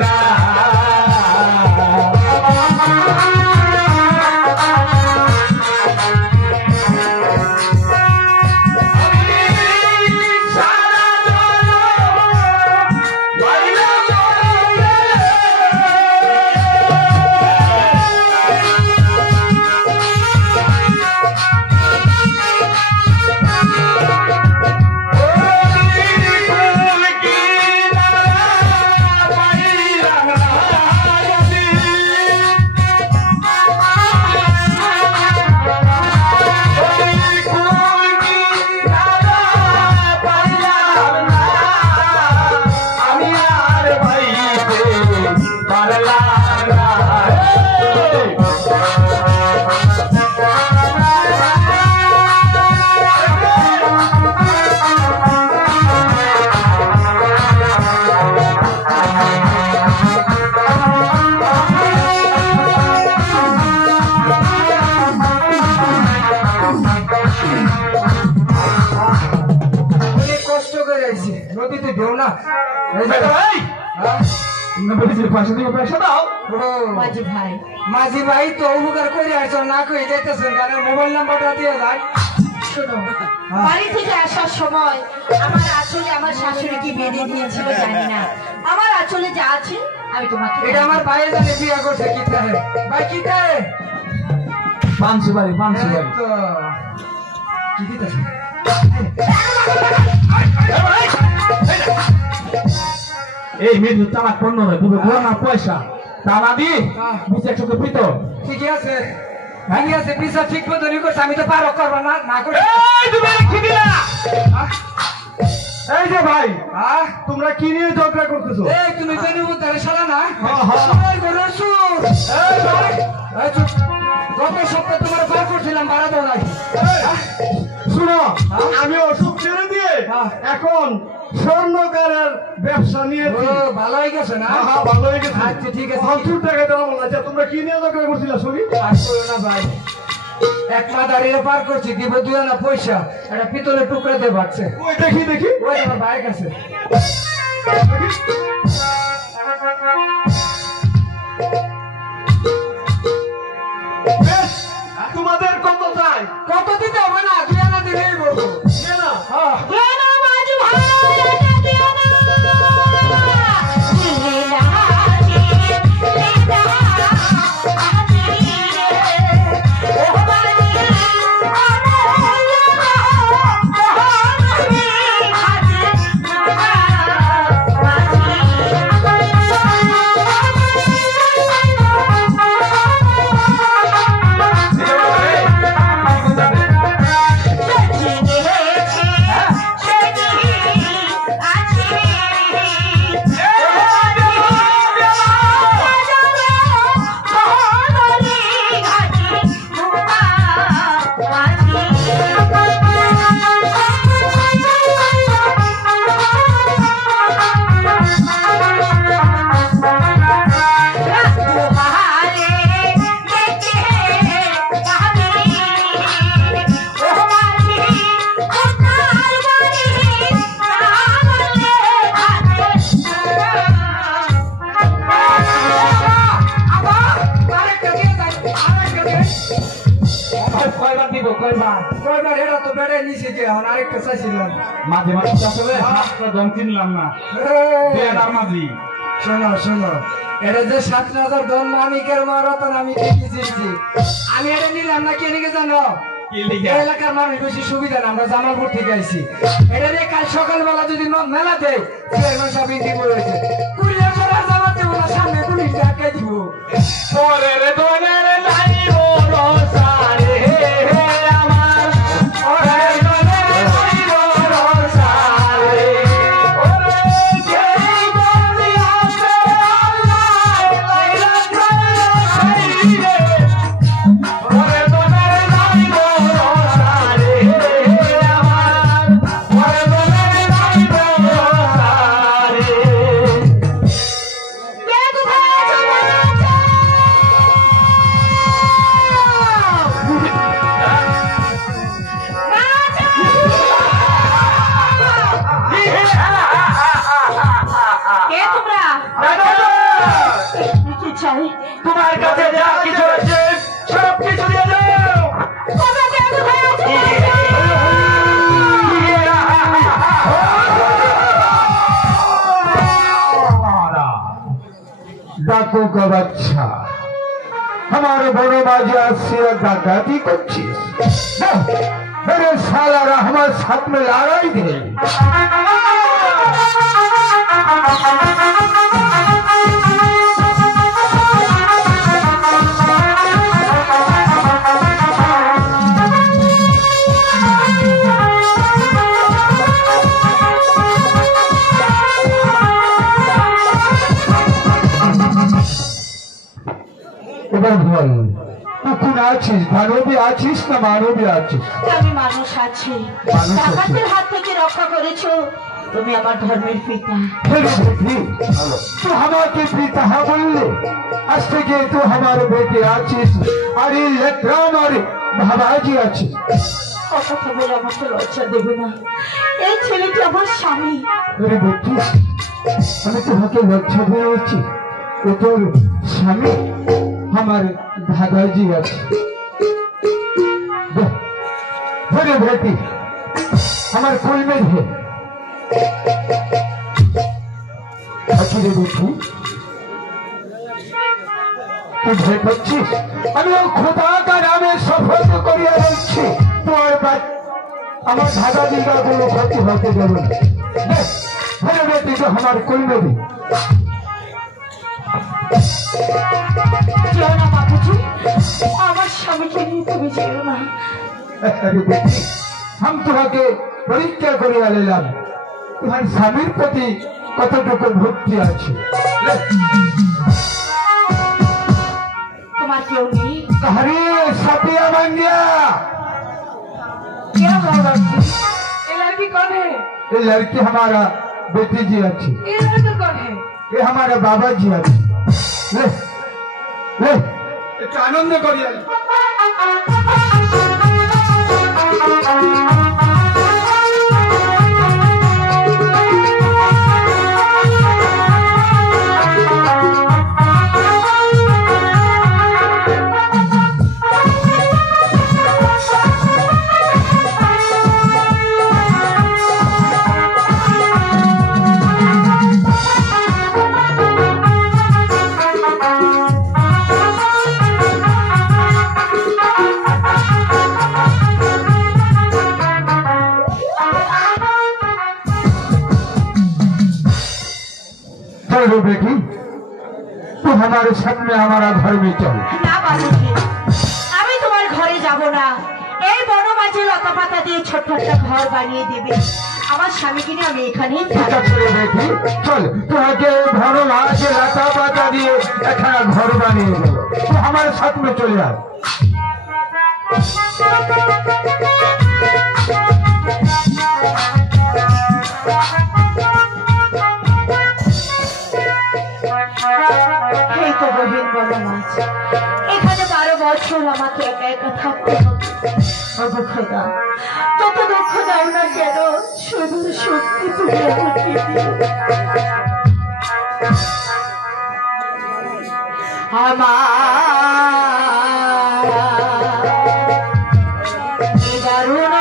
না। নদীতে ঢেউ না পয়সা দাও। মাঝি ভাই, মাঝি ভাই তো উপকার করে আসছো না কই যাইতেছেন গানের মোবাইল নাম্বারটা দিয়ে যায় শোনো, বাড়ি থেকে আসার সময় আমার আঁচলে আমার শাশুড়ি কি বেঁধে দিয়েছিল জানি না, আমার আঁচলে যা আছে আমি তোমাকে এটা আমার ভাইয়ের জানে বিয়ে করছে কি তাহে ভাই কি তাহে 500 বাড়ি 500 বাড়ি তো কি দিতেছে এই মেয়ে তামাক পণ্য নয়, তুমি বলো না পয়সা তা না দি বুঝে একশো পিত ঠিকই আছে ভাঙি আছে পিসা ঠিক মতো নি করছে আমি তো পারো করবো না না করে তুমি কি দিলা? এই যে ভাই তোমরা কি নিয়ে ঝগড়া করতেছো? এই তুমি বেনু মুতারে শালা না হ্যাঁ। এই গরসু এই ভাই এই চুপ গত সপ্তাহে তোমার বার করছিলাম 12 আমি অসুখ ছেড়ে দিয়ে এখন স্বর্ণকারের ব্যবসা নিয়েছি। ভালো হয়ে গেছে না? হ্যাঁ ভালো হয়ে গেছে। আচ্ছা ঠিক আছে। প্রচুর টাকা দেওয়া মনে আছে। তোমরা কি নিয়ে দরকার করছিল শুনি? আর করো না ভাই, এক মা দাঁড়িয়ে পার করছি, দিব 2 আনা পয়সা, একটা পিতলের টুকরা দিয়ে ভাগছে। ওই দেখি দেখি ওই আমার ভাইয়ের কাছে। বেশ, তোমাদের কত চাই? কত দিতে হবে না, 2 আনা দিলেই বলবো। নিয়ে নাও। হ্যাঁ কেন বাজু ভাই এটা দিও না লীলা লীলা কয়বার এটা তো বেড়ে নিচে যে এখন আরেকটা চাইছিলাম। মাঝে মাঝে আসলে হাতটা দম কিনলাম না। মাঝি শোনো শোনো, এটা যে 7,000 ধন মানিকের মা রতন আমি কিনেছি, আমি এটা নিলাম না কে নিকে জানো? এলাকার মানুষ বেশি সুবিধা না, আমরা জামালপুর থেকে আইছি। এটা নিয়ে কাল সকালবেলা যদি মেলা দেয়, চেয়ারম্যান সাহেব ইন্ডিং করেছে, কুড়িয়ে সরা জামা দেব না, সামনে পুলিশ ডাকাই দিব। পরের দনের নাই ভরসা রে আমার, পরের দনের নাই ভরসা রে। ওরে যেই বলি আছে আল্লাহ লাইলা খাই রে, পরের দনের নাই ভরসা রে আমার, পরের দনের নাই ভরসা রে। কে তোমরা কি চাই? তোমার কাছে যা কিছু আছে সব কিছু দিয়ে দাও। তোমরা কে কোথায় আছো? ডাকো का बच्चा हमारे बड़े बाजी से दादाती करছিস मेरे साला हमारे साथ में लड़ाई दे। এবার বল তুই আছিস, মানবী আছিস না মানবী আছিস? আমি মানুষ আছি। মানুষ আছি। ডাকাতের হাত থেকে রক্ষা করেছো তুমি আমার ধর্মের পিতা। तू हमारे पिता बोलले आज থেকে तू हमारे बेटे आছিস আর এই লেত্রা মারে ভাবাজি আছে। কথা বলে আমাকে লজ্জা দেবে না, এই ছেলেটি আমার স্বামী। আরে বেটি আমি তোমাকে লজ্জা দিয়ে বলছি, ও তোর স্বামী আমার দাদাজি আছে। अरे बेटी हमारे कोई में है अखिले बेटी तू भय पाচ্ছিস? আমি খোদা का नामे शपथ করিয়া বলছি তোর বাদ আমার দাদাজি का কোনো ক্ষতি হতে দেবে না। अरे बेटी तो हमारे कोई में भी যেও না বাবুজি, আমার স্বামীকে নিয়ে তুমি যেও না। अरे बेटी हम তোমাকে পরীক্ষা করিয়া নিলাম তোমার স্বামীর প্রতি কতটুকু ভক্তি আছে। তোমার কেউ নেই? আরে সাপিয়া মাঙ্গিয়া কেউ বাবাজি, लड़की कौन है? ये लड़की हमारा बेटी जी अच्छी, ये लड़का कौन है? ये हमारे बाबा जी अच्छी। ले ले একটু আনন্দ করি আমি। चलो बेटी, तू हमारे साथ में हमारा घर में चल। না বাবুজি, আমি তোমার ঘরে যাব না। এই বনমাঝে লতা পাতা দিয়ে ছোট্ট একটা ঘর বানিয়ে দেবে। আমার স্বামীকে নিয়ে আমি এখানেই ঠিক থাকবো। আছে রে বেটি, চল তোমাকে ঘর আছে लता पाता দিয়ে একটা ঘর বানিয়ে দেবো। तू हमारे साथ में चले आ। এই তো বহিন বনমাঝ, এখানে 12 বছর আমাকে একা একা থাকতে হবে। ওগো খোদা, যত দুঃখ দাও না কেন, শুধু সত্যি তুমি আমাকে দিও। আমার দারুণ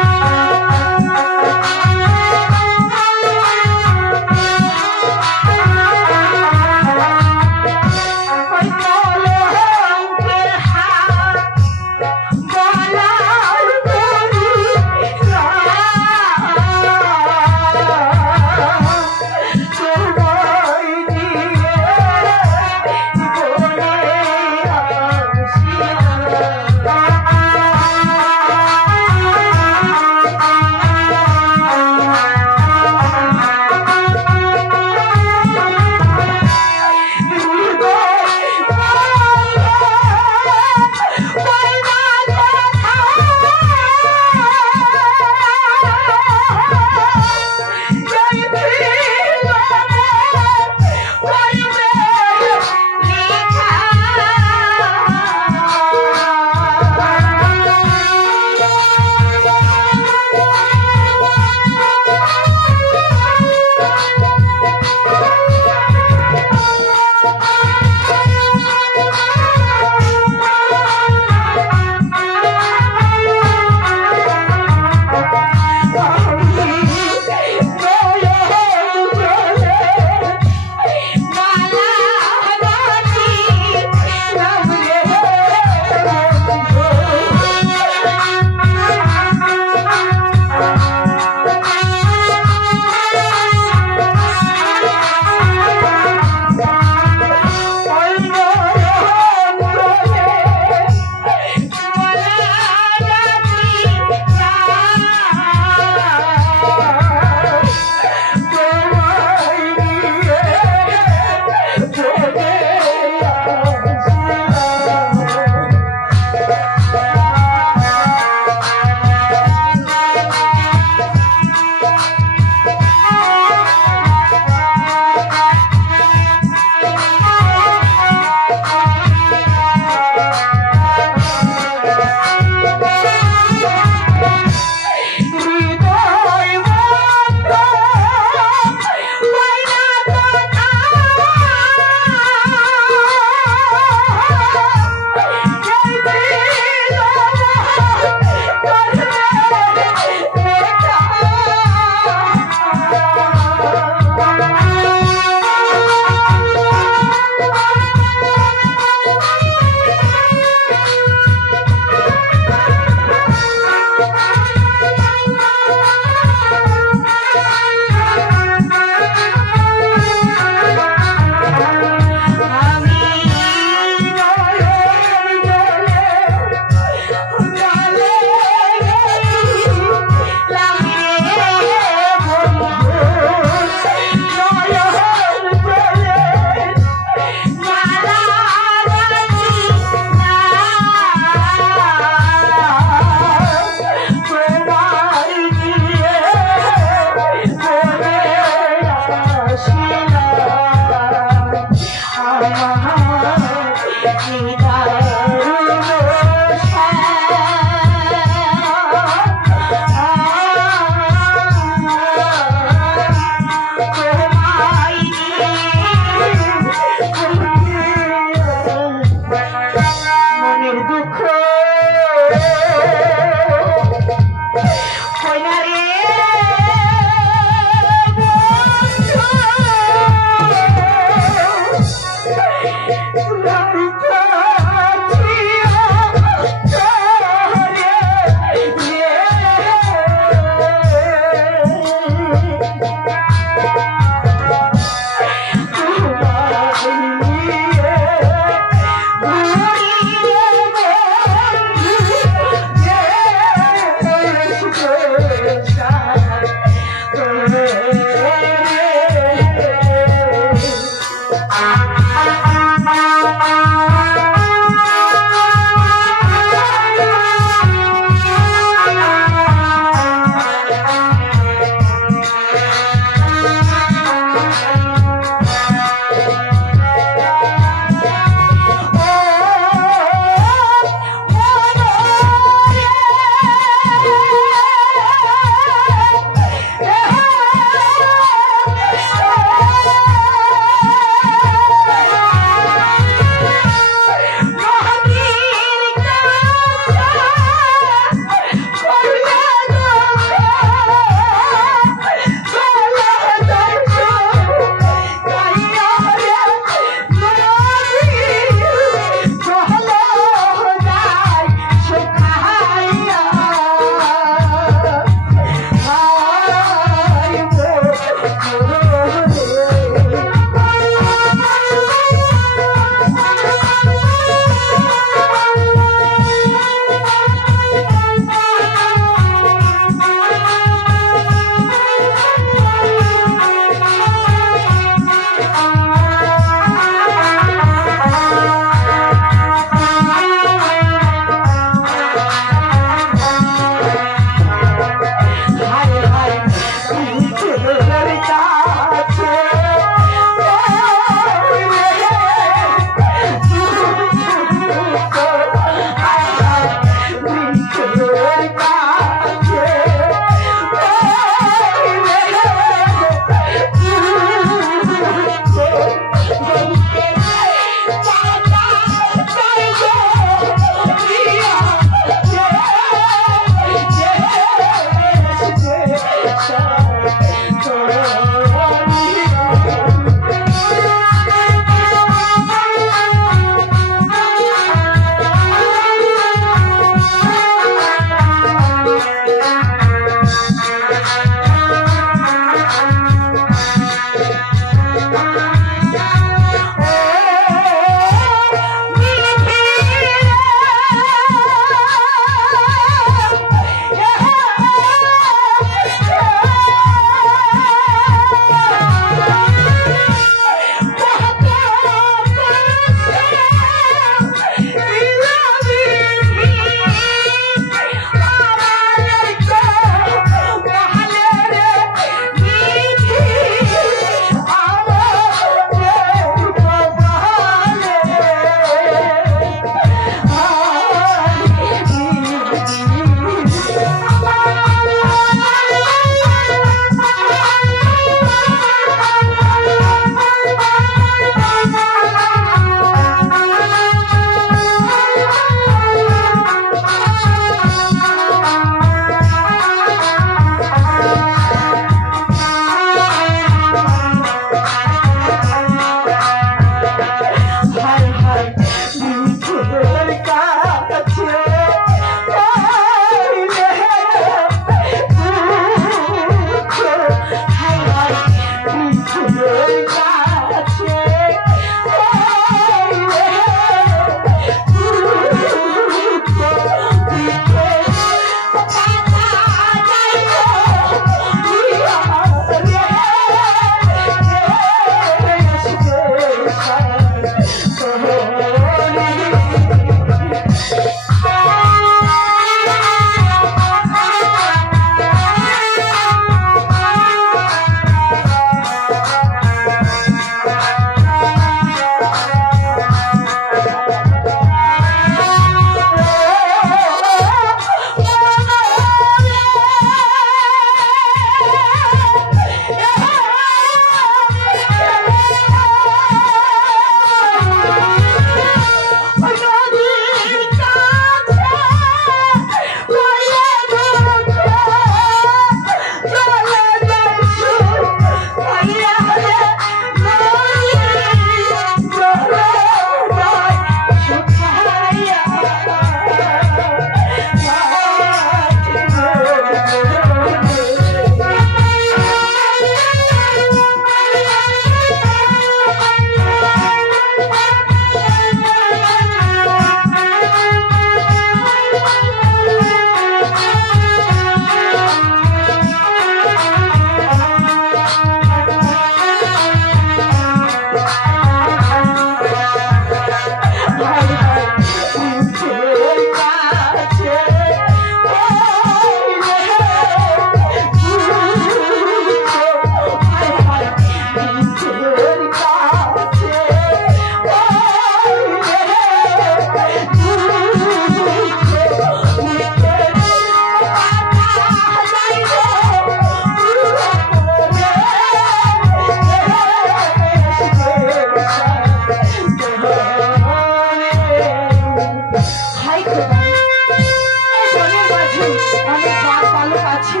বলছি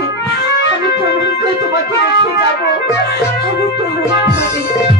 আমি কেমন করে তোমাকে রেখে যাবো আমি কেমন করে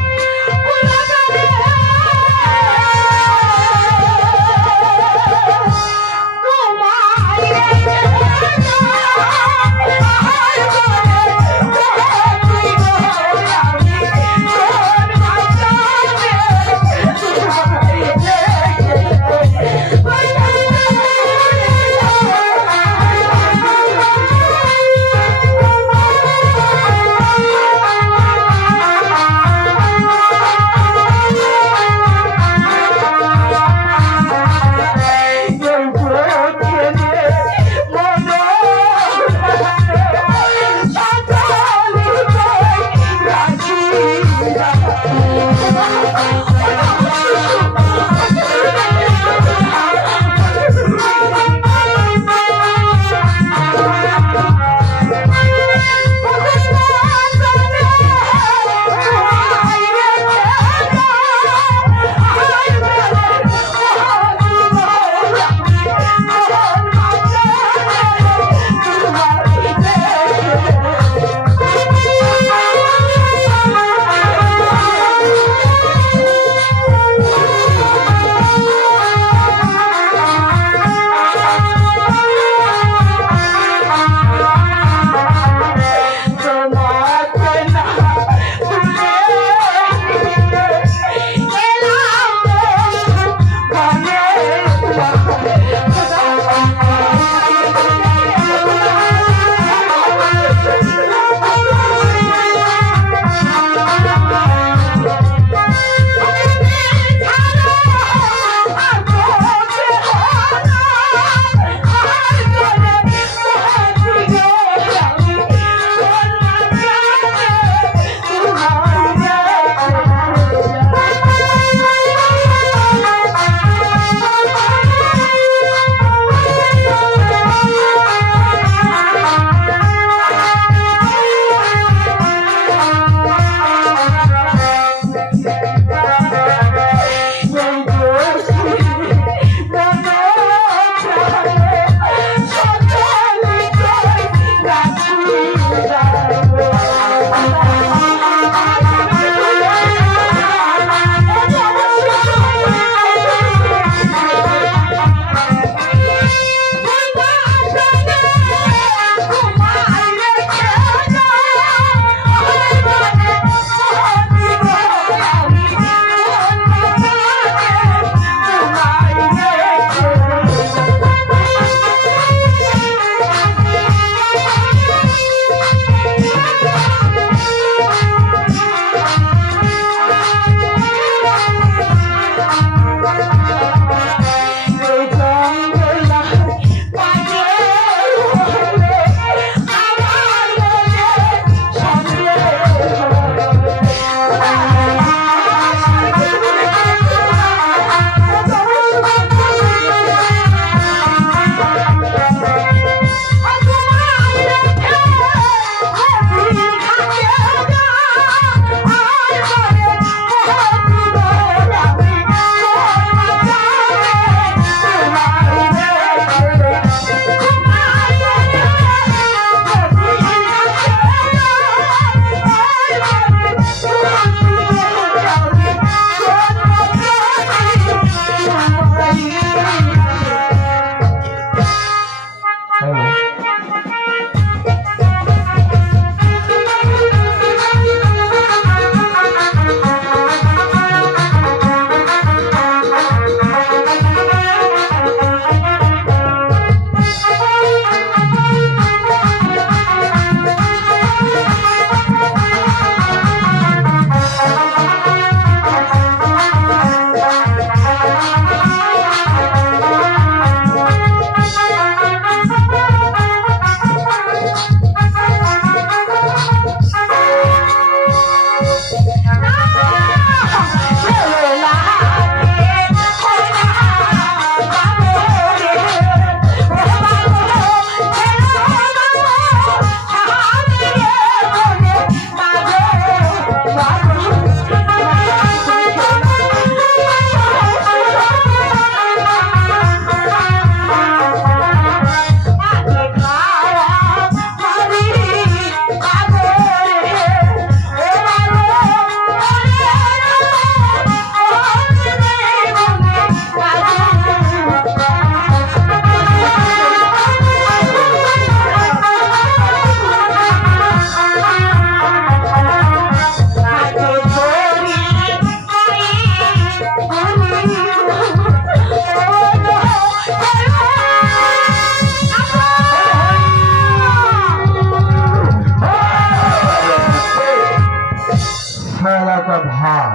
একটা ভাগ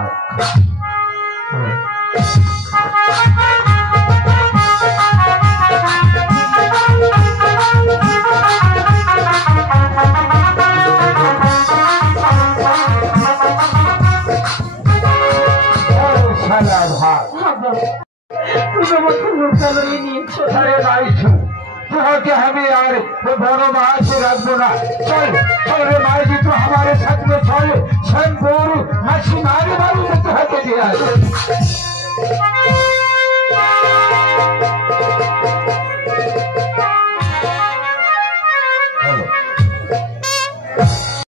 শালা ভাগ তোমাকে আমি আর বড় মাছ রাখবো না চল चल रे माई जी तू हमारे साथ में चल स्वयं मछली मारे वाली में तो हटे दिया